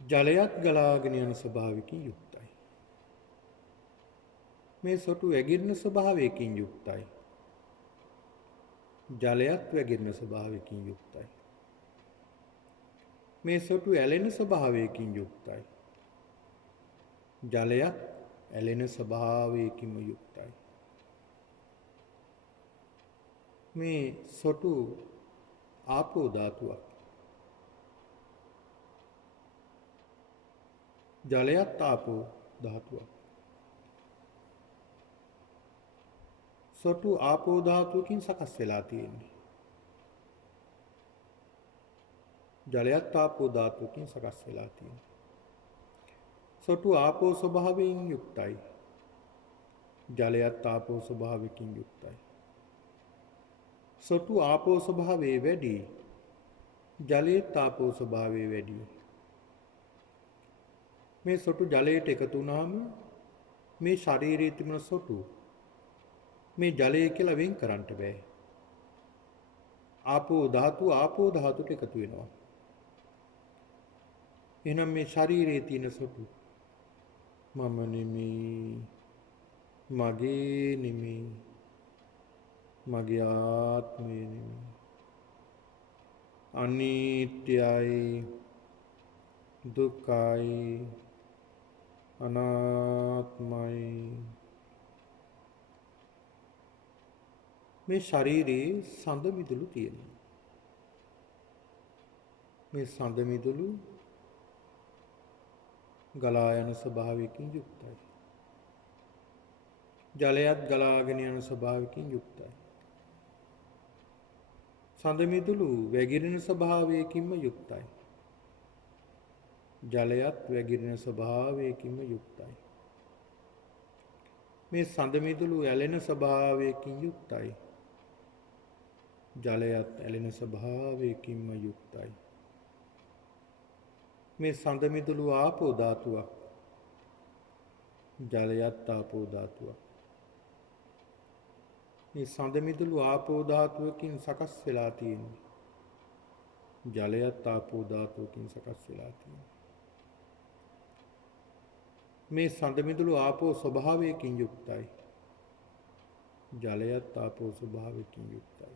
ජලයත් ගලාගෙන යන ස්වභාවයකින් යුක්තයි. මේ සොටු වැగిරෙන ස්වභාවයකින් යුක්තයි. ජලයත් වැగిරෙන ස්වභාවයකින් යුක්තයි. මේ සොටු ඇලෙන ස්වභාවයකින් යුක්තයි. ජලයත් ඇලෙන ස්වභාවයකින්ම යුක්තයි. මේ සොටු ආපෝ ධාතුවක්. ජලයත් ආපෝ ධාතුවක්. සොටු ආපෝ ධාතුවකින් සකස් වෙලා තියෙන්නේ. ජලයත් ආපෝ ධාතුවකින් සකස් වෙලා තියෙන්නේ. සොටු ආපෝ ස්වභාවයෙන් යුක්තයි. ජලයත් ආපෝ ස්වභාවයෙන් යුක්තයි. සොටු ආපෝ ස්වභාවයේ වැඩි. ජලයේත් ආපෝ ස්වභාවයේ වැඩි. මේ සොටු ජලයට එකතු වුණාම මේ ශරීරයේ තිබෙන සොටු මේ ජලය කියලා වෙන් කරන්න බෑ. ආපෝ ධාතුවට එකතු වෙනවා. එහෙනම් මේ ශරීරයේ තියෙන සොටු මම නෙමෙයි, මගේ නෙමෙයි, මගේ ආත්මය නෙමෙයි, අනිත්‍යයි, දුක්ඛයි, අනාත්මයි. මේ ශරීරයේ සඳ මිදුළු තියෙනවා. මේ සඳ මිදුළු ගලා යන ස්වභාවයකින් යුක්තයි. ජලයත් ගලාගෙන යන ස්වභාවයකින් යුක්තයි. සඳ මිදුළු වැగిරෙන ස්වභාවයකින්ම යුක්තයි. ජලයත් වැగిරෙන ස්වභාවයකින්ම යුක්තයි. මේ සඳ මිදුළු ඇලෙන ස්වභාවයකින් යුක්තයි. ජලයත් ඇලෙන ස්වභාවයකින්ම යුක්තයි. මේ සඳ මිදුළු ආපෝ ධාතුවක්. ජලයත් ආපෝ ධාතුවක්. මේ සඳ මිදුළු ආපෝ ධාතුවකින් සකස් වෙලා තියෙන්නේ. ජලයත් ආපෝ ධාතුවකින් සකස් වෙලා තියෙන්නේ. මේ සඳ මිදුළු ආපෝ ස්වභාවයකින් යුක්තයි. ජලයත් ආපෝ ස්වභාවයකින් යුක්තයි.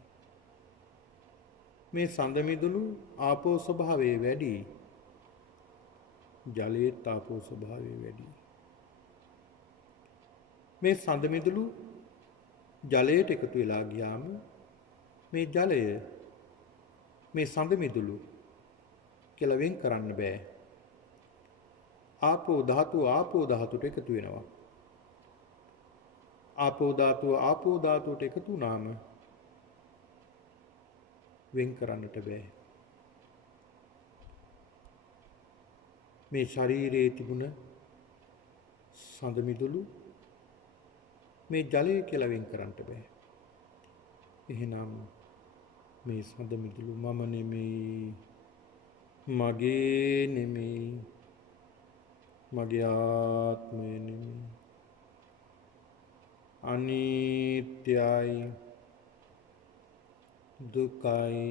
මේ සඳ මිදුළු ආපෝ ස්වභාවයේ වැඩි. ජලයේත් ආපෝ ස්වභාවය වැඩි. මේ සඳ මිදුළු ජලයට එකතු වෙලා ගියාම මේ ජලය මේ සඳ මිදුළු කියලා වෙන් කරන්න බෑ. ආපෝ ධාතුවට එකතු වෙනවා. ආපෝ ධාතුවට එකතු වුණාම වෙන් කරන්නට බෑ. මේ ශරීරයේ තිබුණ සඳ මිදුළු මේ ජලය කියලා වෙන් කරන්නට බෑ. එහෙනම් මේ සඳ මිදුළු මම නෙමෙයි, මගේ නෙමෙයි, මගේ ආත්මය නෙමෙයි, අනිත්‍යයි, දුක්ඛයි,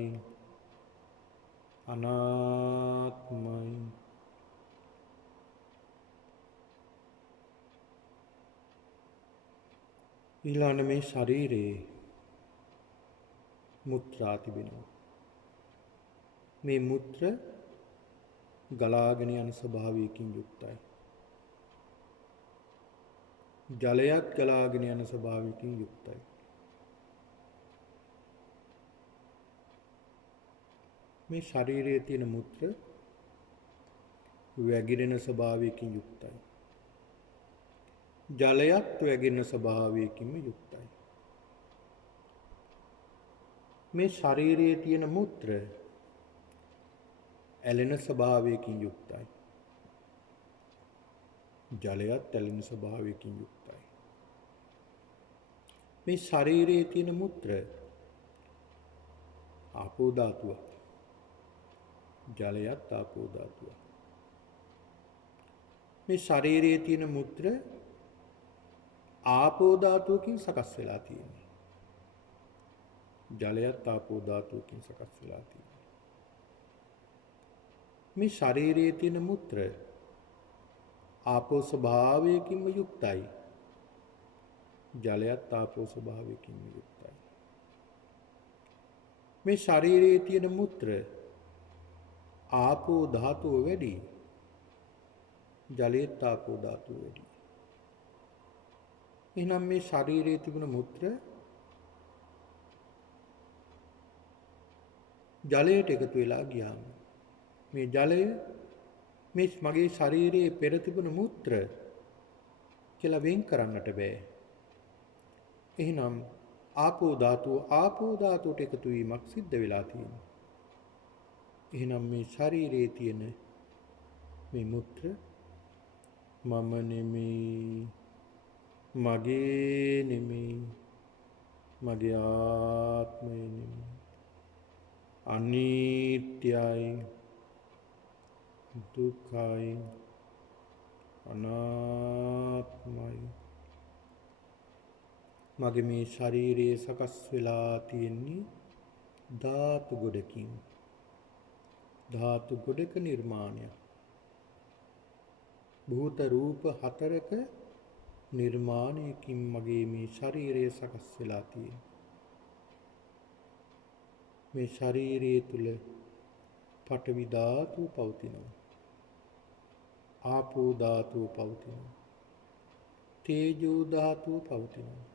අනාත්මයි. ඊළඟ මේ ශරීරයේ මුත්‍රා තිබෙනවා. මේ මුත්‍ර ගලාගෙන යන ස්වභාවයකින් යුක්තයි. ජලයත් ගලාගෙන යන ස්වභාවයකින් යුක්තයි. මේ ශරීරයේ තියෙන මුත්‍ර වැగిරෙන ස්වභාවයකින් යුක්තයි. ජලයත් වැగిරෙන ස්වභාවයකින්ම යුක්තයි. මේ ශරීරයේ තියෙන මුත්‍ර ඇලෙන ස්වභාවයකින් යුක්තයි. ජලයත් ඇලෙන ස්වභාවයකින් යුක්තයි. මේ ශරීරයේ තියෙන මුත්‍ර ආපෝ ධාතුවක්. ජලයත් ආපෝ ධාතුවක්. මේ ශරීරයේ තියෙන මුත්‍ර ආපෝ ධාතුවකින් සකස් වෙලා තියෙන්නේ. ජලයත් ආපෝ ධාතුවකින් සකස් වෙලා තියෙන්නේ. මේ ශරීරයේ තියෙන මුත්‍ර ආපෝ ස්වභාවයකින්ම යුක්තයි. ජලයත් ආපෝ ස්වභාවයකින්ම යුක්තයි. මේ ශරීරයේ තියෙන මුත්‍ර ආපෝ ධාතුව වැඩි. ජලයේත් ආපෝ ධාතුව වැඩි. එහෙනම් මේ ශරීරයේ තිබුණ මුත්‍ර ජලයට එකතු වෙලා ගියාම මේ ජලය මේ මගේ ශරීරයේ පෙර තිබුණ මුත්‍ර කියලා වෙන් කරන්නට බෑ. එහෙනම් ආපෝ ධාතුවට එකතු වීමක් සිද්ධ වෙලා තියෙනවා. එහෙනම් මේ ශරීරයේ තියෙන මේ මුත්‍ර මම නෙමෙයි, මගේ නෙමෙයි, මගේ ආත්මය නෙමෙයි, අනිත්‍යයි, දුක්ඛයි, අනාත්මයි. මගේ මේ ශරීරයේ සකස් වෙලා තියෙන්නේ ධාතු ගොඩකින්. ධාතු ගොඩක නිර්මාණයක්. භූත රූප හතරක නිර්මාණයකින් මගේ මේ ශරීරය සකස් වෙලා තියෙන්නේ. මේ ශරීරයේ තුල පඨවි ධාතුව පවතිනවා. ආපෝ ධාතුව පවතිනවා. තේජෝ ධාතුව පවතිනවා.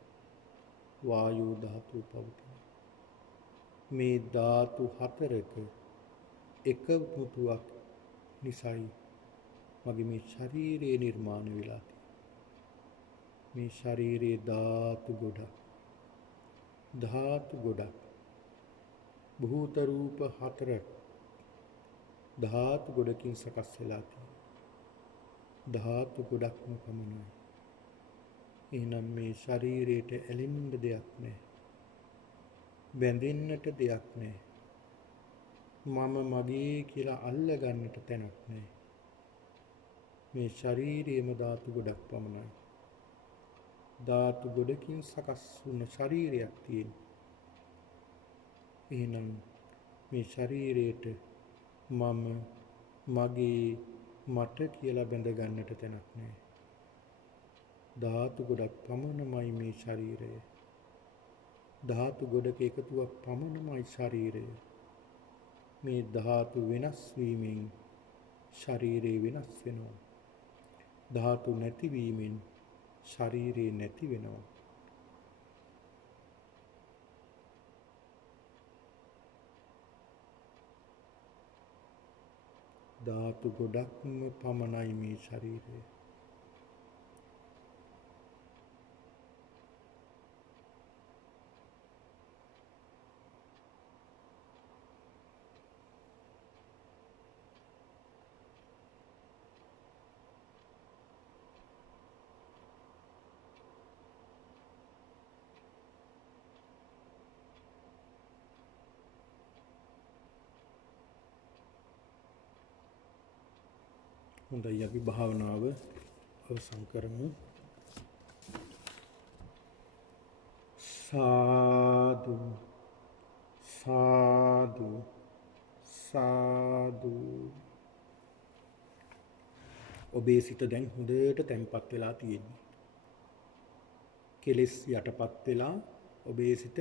වායෝ ධාතුව පවතිනවා. මේ ධාතු හතරක එකමුතුවක් නිසායි මගේ මේ ශරීරය නිර්මාණය වෙලා තියෙන්නේ. මේ ශරීරයේ ධාතු ගොඩක්. ධාතු ගොඩක්. භූත රූප හතරක් ධාතු ගොඩකින් සකස් වෙලා තියෙනවා. ධාතු ගොඩක්ම පමණයි. එහෙනම් මේ ශරීරයට ඇලෙන්න දෙයක් නැහැ. බැඳෙන්නට දෙයක් නැහැ. මම මගේ කියලා අල්ල ගන්නට තැනක් නැහැ. මේ ශරීරයේම ධාතු ගොඩක් පමණයි. ධාතු ගොඩකින් සකස් වුණ ශරීරයක් තියෙනවා. එහෙනම් මේ ශරීරයට මම මගේ මට කියලා බැඳ ගන්නට තැනක් නැහැ. ධාතු ගොඩක් පමණමයි මේ ශරීරය. ධාතු ගොඩක එකතුවක් පමණමයි ශරීරය. මේ ධාතු වෙනස් වීමෙන් ශරීරය වෙනස් වෙනවා. ධාතු නැතිවීමෙන් ශරීරය නැති වෙනවා. ධාතු ගොඩක්ම පමණයි මේ ශරීරය. හොඳයි අපි භාවනාව අවසන් කරමු. සාදු සාදු සාදු. ඔබේ සිත දැන් හොඳට තැම්පත් වෙලා තියෙන්නේ. කෙලෙස් යටපත් වෙලා ඔබේ සිත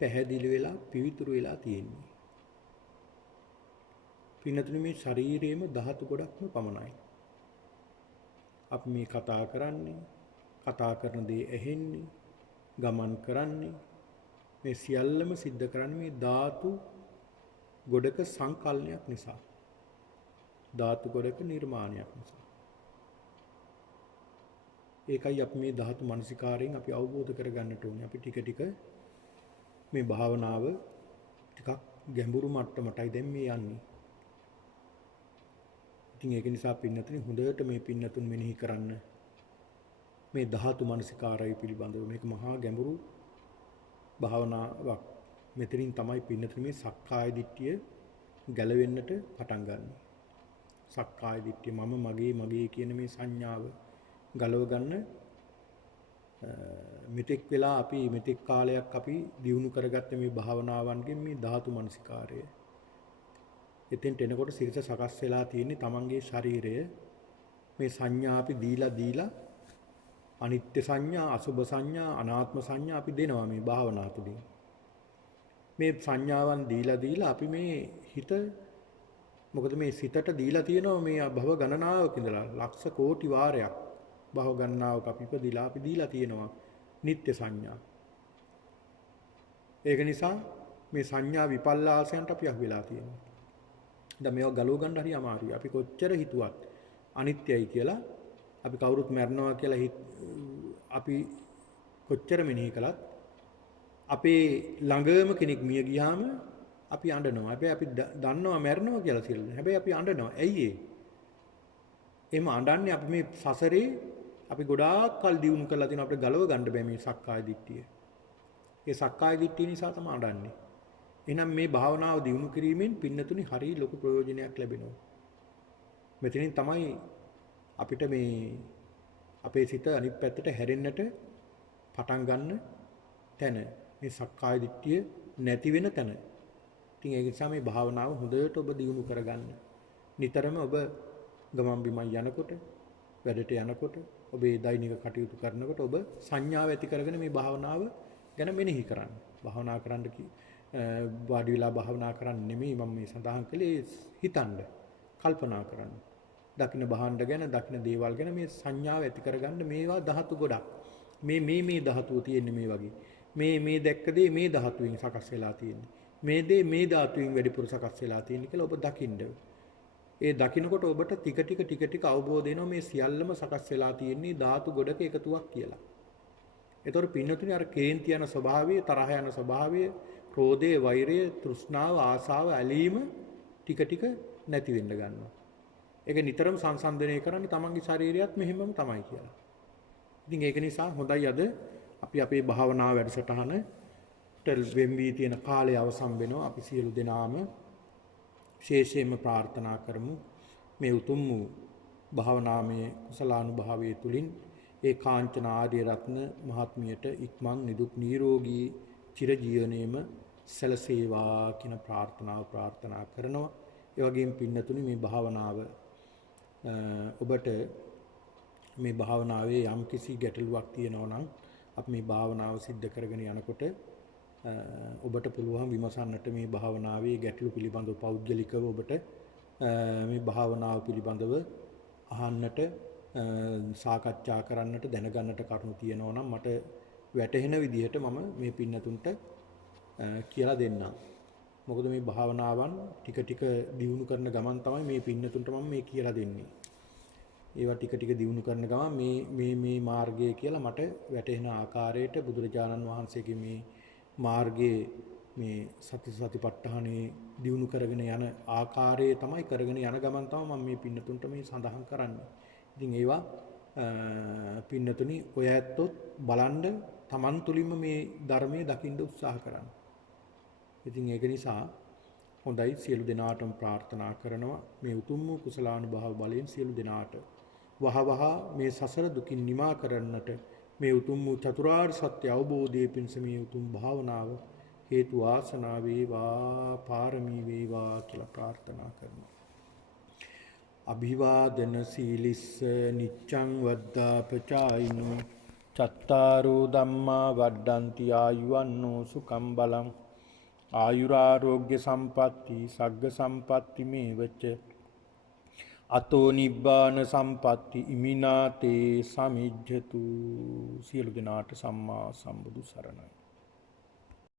පැහැදිලි වෙලා පිවිතුරු වෙලා තියෙන්නේ. පින්නතුනි මේ ශරීරයේම ධාතු ගොඩක්ම පමණයි. අපි මේ කතා කරන්නේ, කතා කරන දේ ඇහෙන්නේ, ගමන් කරන්නේ මේ සියල්ලම සිද්ධ කරන්නේ මේ ධාතු ගොඩක සංකල්පයක් නිසා. ධාතු ගොඩක නිර්මාණයක් නිසා. ඒකයි අපි මේ ධාතු මනසිකාරයෙන් අපි අවබෝධ කරගන්නට ඕනේ. අපි ටික ටික මේ භාවනාව ටිකක් ගැඹුරු මට්ටමටයි දැන් මේ යන්නේ. ඉතින් ඒක නිසා පින්නතුනි හොඳට මේ පින්නතුන් මෙනෙහි කරන්න. මේ ධාතු මනසිකාරය පිළිබඳව මේක මහා ගැඹුරු භාවනාවක්. මෙතනින් තමයි පින්නතුනි මේ සක්කාය දිට්ඨිය ගැලවෙන්නට පටන් ගන්න. සක්කාය දිට්ඨිය මම මගේ කියන මේ සංඥාව ගලව ගන්න මෙතෙක් වෙලා අපි මෙතෙක් කාලයක් අපි දියුණු කරගත්ත මේ භාවනාවන්ගෙන් මේ ධාතු මනසිකාරය එතෙන්ට එනකොට සිරිත සකස් වෙලා තියෙන්නේ තමන්ගේ ශරීරය මේ සංඥා අපි දීලා අනිත්‍ය සංඥා, අසුභ සංඥා, අනාත්ම සංඥා අපි දෙනවා මේ භාවනාව තුළින්. මේ සංඥාවන් දීලා අපි මේ හිත මොකද මේ සිතට දීලා තියෙනවා මේ භව ගණනාවක ඉඳලා ලක්ෂ කෝටි වාරයක් භව ගණනාවක අපි ඉපදිලා අපි දීලා තියෙනවා නිත්‍ය සංඥා. ඒක නිසා මේ සංඥා විපල්ලාසයන්ට අපි අහු වෙලා තියෙනවා. දැන් මේවා ගලව ගන්න හරි අමාරුයි. අපි කොච්චර හිතුවත් අනිත්‍යයි කියලා අපි කවුරුත් මැරෙනවා කියලා අපි කොච්චර මෙනෙහි කළත් අපේ ළඟම කෙනෙක් මිය ගියාම අපි අඬනවා. හැබැයි අපි දන්නවා මැරෙනවා කියලා සියල්ල. හැබැයි අපි අඬනවා. ඇයි ඒ? එහෙම අඬන්නේ අපි මේ සසරේ අපි ගොඩාක් කල් දියුණු කරලා තියෙන අපිට ගලව ගන්න බෑ මේ සක්කාය දිට්ඨිය. ඒ සක්කාය දිට්ඨිය නිසා තමයි අඬන්නේ. එහෙනම් මේ භාවනාව දියුණු කිරීමෙන් පින්නතුනි හරිය ලොකු ප්‍රයෝජනයක් ලැබෙනවා. මෙතනින් තමයි අපිට මේ අපේ සිත අනිත් පැත්තට හැරෙන්නට පටන් ගන්න තැන. මේ සක්කාය දිට්ඨිය නැති වෙන තැන. ඉතින් ඒ නිසා මේ භාවනාව හොඳට ඔබ දියුණු කරගන්න. නිතරම ඔබ ගමන් බිමන් යනකොට, වැඩට යනකොට, ඔබේ දෛනික කටයුතු කරනකොට ඔබ සංඥාව ඇති කරගෙන මේ භාවනාව ගැන මෙනෙහි කරන්න. භාවනා කරන්න වාඩි වෙලා භාවනා කරන්න නෙමෙයි මම මේ සඳහන් කළේ හිතන්න, කල්පනා කරන්න. දකින්න භාණ්ඩ ගැන, දකින්න දේවල් ගැන මේ සංඥාව ඇති කරගන්න මේවා ධාතු ගොඩක්. මේ ධාතුව තියෙන්නේ මේ වගේ. මේ දැක්ක දේ මේ ධාතුවෙන් සකස් වෙලා තියෙන්නේ. මේ දේ මේ ධාතුවෙන් වැඩිපුර සකස් වෙලා තියෙන්නේ කියලා ඔබ දකින්න. ඒ දකින්නකොට ඔබට ටික ටික අවබෝධ වෙනවා මේ සියල්ලම සකස් වෙලා තියෙන්නේ ධාතු ගොඩක එකතුවක් කියලා. ඒතකොට පින්නතුනේ අර කේන්ති යන ස්වභාවය, තරහ යන ස්වභාවය, ක්‍රෝධය, වෛරය, තෘෂ්ණාව, ආසාව, ඇලීම ටික නැති වෙන්න ගන්නවා. ඒක නිතරම සංසන්දනය කරන්නේ තමන්ගේ ශරීරයත් මෙහෙමම තමයි කියලා. ඉතින් ඒක නිසා හොඳයි අද අපි අපේ භාවනා වැඩසටහනට වෙන් වී තියෙන කාලය අවසන් වෙනවා. අපි සියලු දෙනාම විශේෂයෙන්ම ප්‍රාර්ථනා කරමු මේ උතුම් වූ භාවනාමය කුසලානුභාවයේ තුලින් ඒ කාංචන ආර්ය රත්න මහත්මියට ඉක්මන් නිදුක් නිරෝගී චිරජීවනයේම සැලසේවා කියන ප්‍රාර්ථනාව ප්‍රාර්ථනා කරනවා. ඒ වගේම පින්නතුනි මේ භාවනාව ඔබට මේ භාවනාවේ යම් කිසි ගැටලුවක් තියෙනවා නම් අපි මේ භාවනාව સિદ્ધ කරගෙන යනකොට ඔබට පුළුවන් විමසන්නට මේ භාවනාවේ ගැටලු පිළිබඳව පෞද්ගලිකව ඔබට මේ භාවනාව පිළිබඳව අහන්නට සාකච්ඡා කරන්නට දැනගන්නට කරුණු තියෙනවා නම් මට වැටහෙන විදිහට මම මේ පින්නතුන්ට කියලා දෙන්නම්. මොකද මේ භාවනාවන් ටික දියුණු කරන ගමන් තමයි මේ පින්නතුන්ට මම මේ කියලා දෙන්නේ. ඒවා ටික දියුණු කරන ගමන් මේ මාර්ගය කියලා මට වැටහෙන ආකාරයට බුදුරජාණන් වහන්සේගේ මේ මාර්ගයේ මේ සතිපට්ඨානේ දියුණු කරගෙන යන ආකාරයේ තමයි කරගෙන යන ගමන් තමයි මම මේ පින්නතුන්ට මේ සඳහන් කරන්නේ. ඉතින් ඒවා පින්නතුනි ඔය ඇත්තොත් බලන්න Taman තුලින්ම මේ ධර්මයේ දකින්න උත්සාහ කරන්න. ඉතින් ඒක නිසා හොඳයි සියලු දෙනාටම ප්‍රාර්ථනා කරනවා මේ උතුම් වූ කුසලානුභව බලයෙන් සියලු දෙනාට වහවහ මේ සසර දුකින් නිමා කරන්නට මේ උතුම් වූ චතුරාර්ය සත්‍ය අවබෝධයේ පිණිස මේ උතුම් භාවනාව හේතු වාසනා වේවා පාරමී වේවා කියලා ප්‍රාර්ථනා කරනවා. අභිවාදන සීලිස්ස නිච්ඡං වද්දාපචායිනෝ චත්තාරෝ ධම්මා වඩ්ඩಂತಿ ආයුවන්නෝ සුඛං බලං ආයුරාෝග්‍ය සම්පatti සග්ග සම්පatti මේවච අතෝ නිබ්බාන සම්පatti ඉමිනාතේ සමිජ්ජතු. සියලු දෙනාට සම්මා සම්බුදු සරණයි.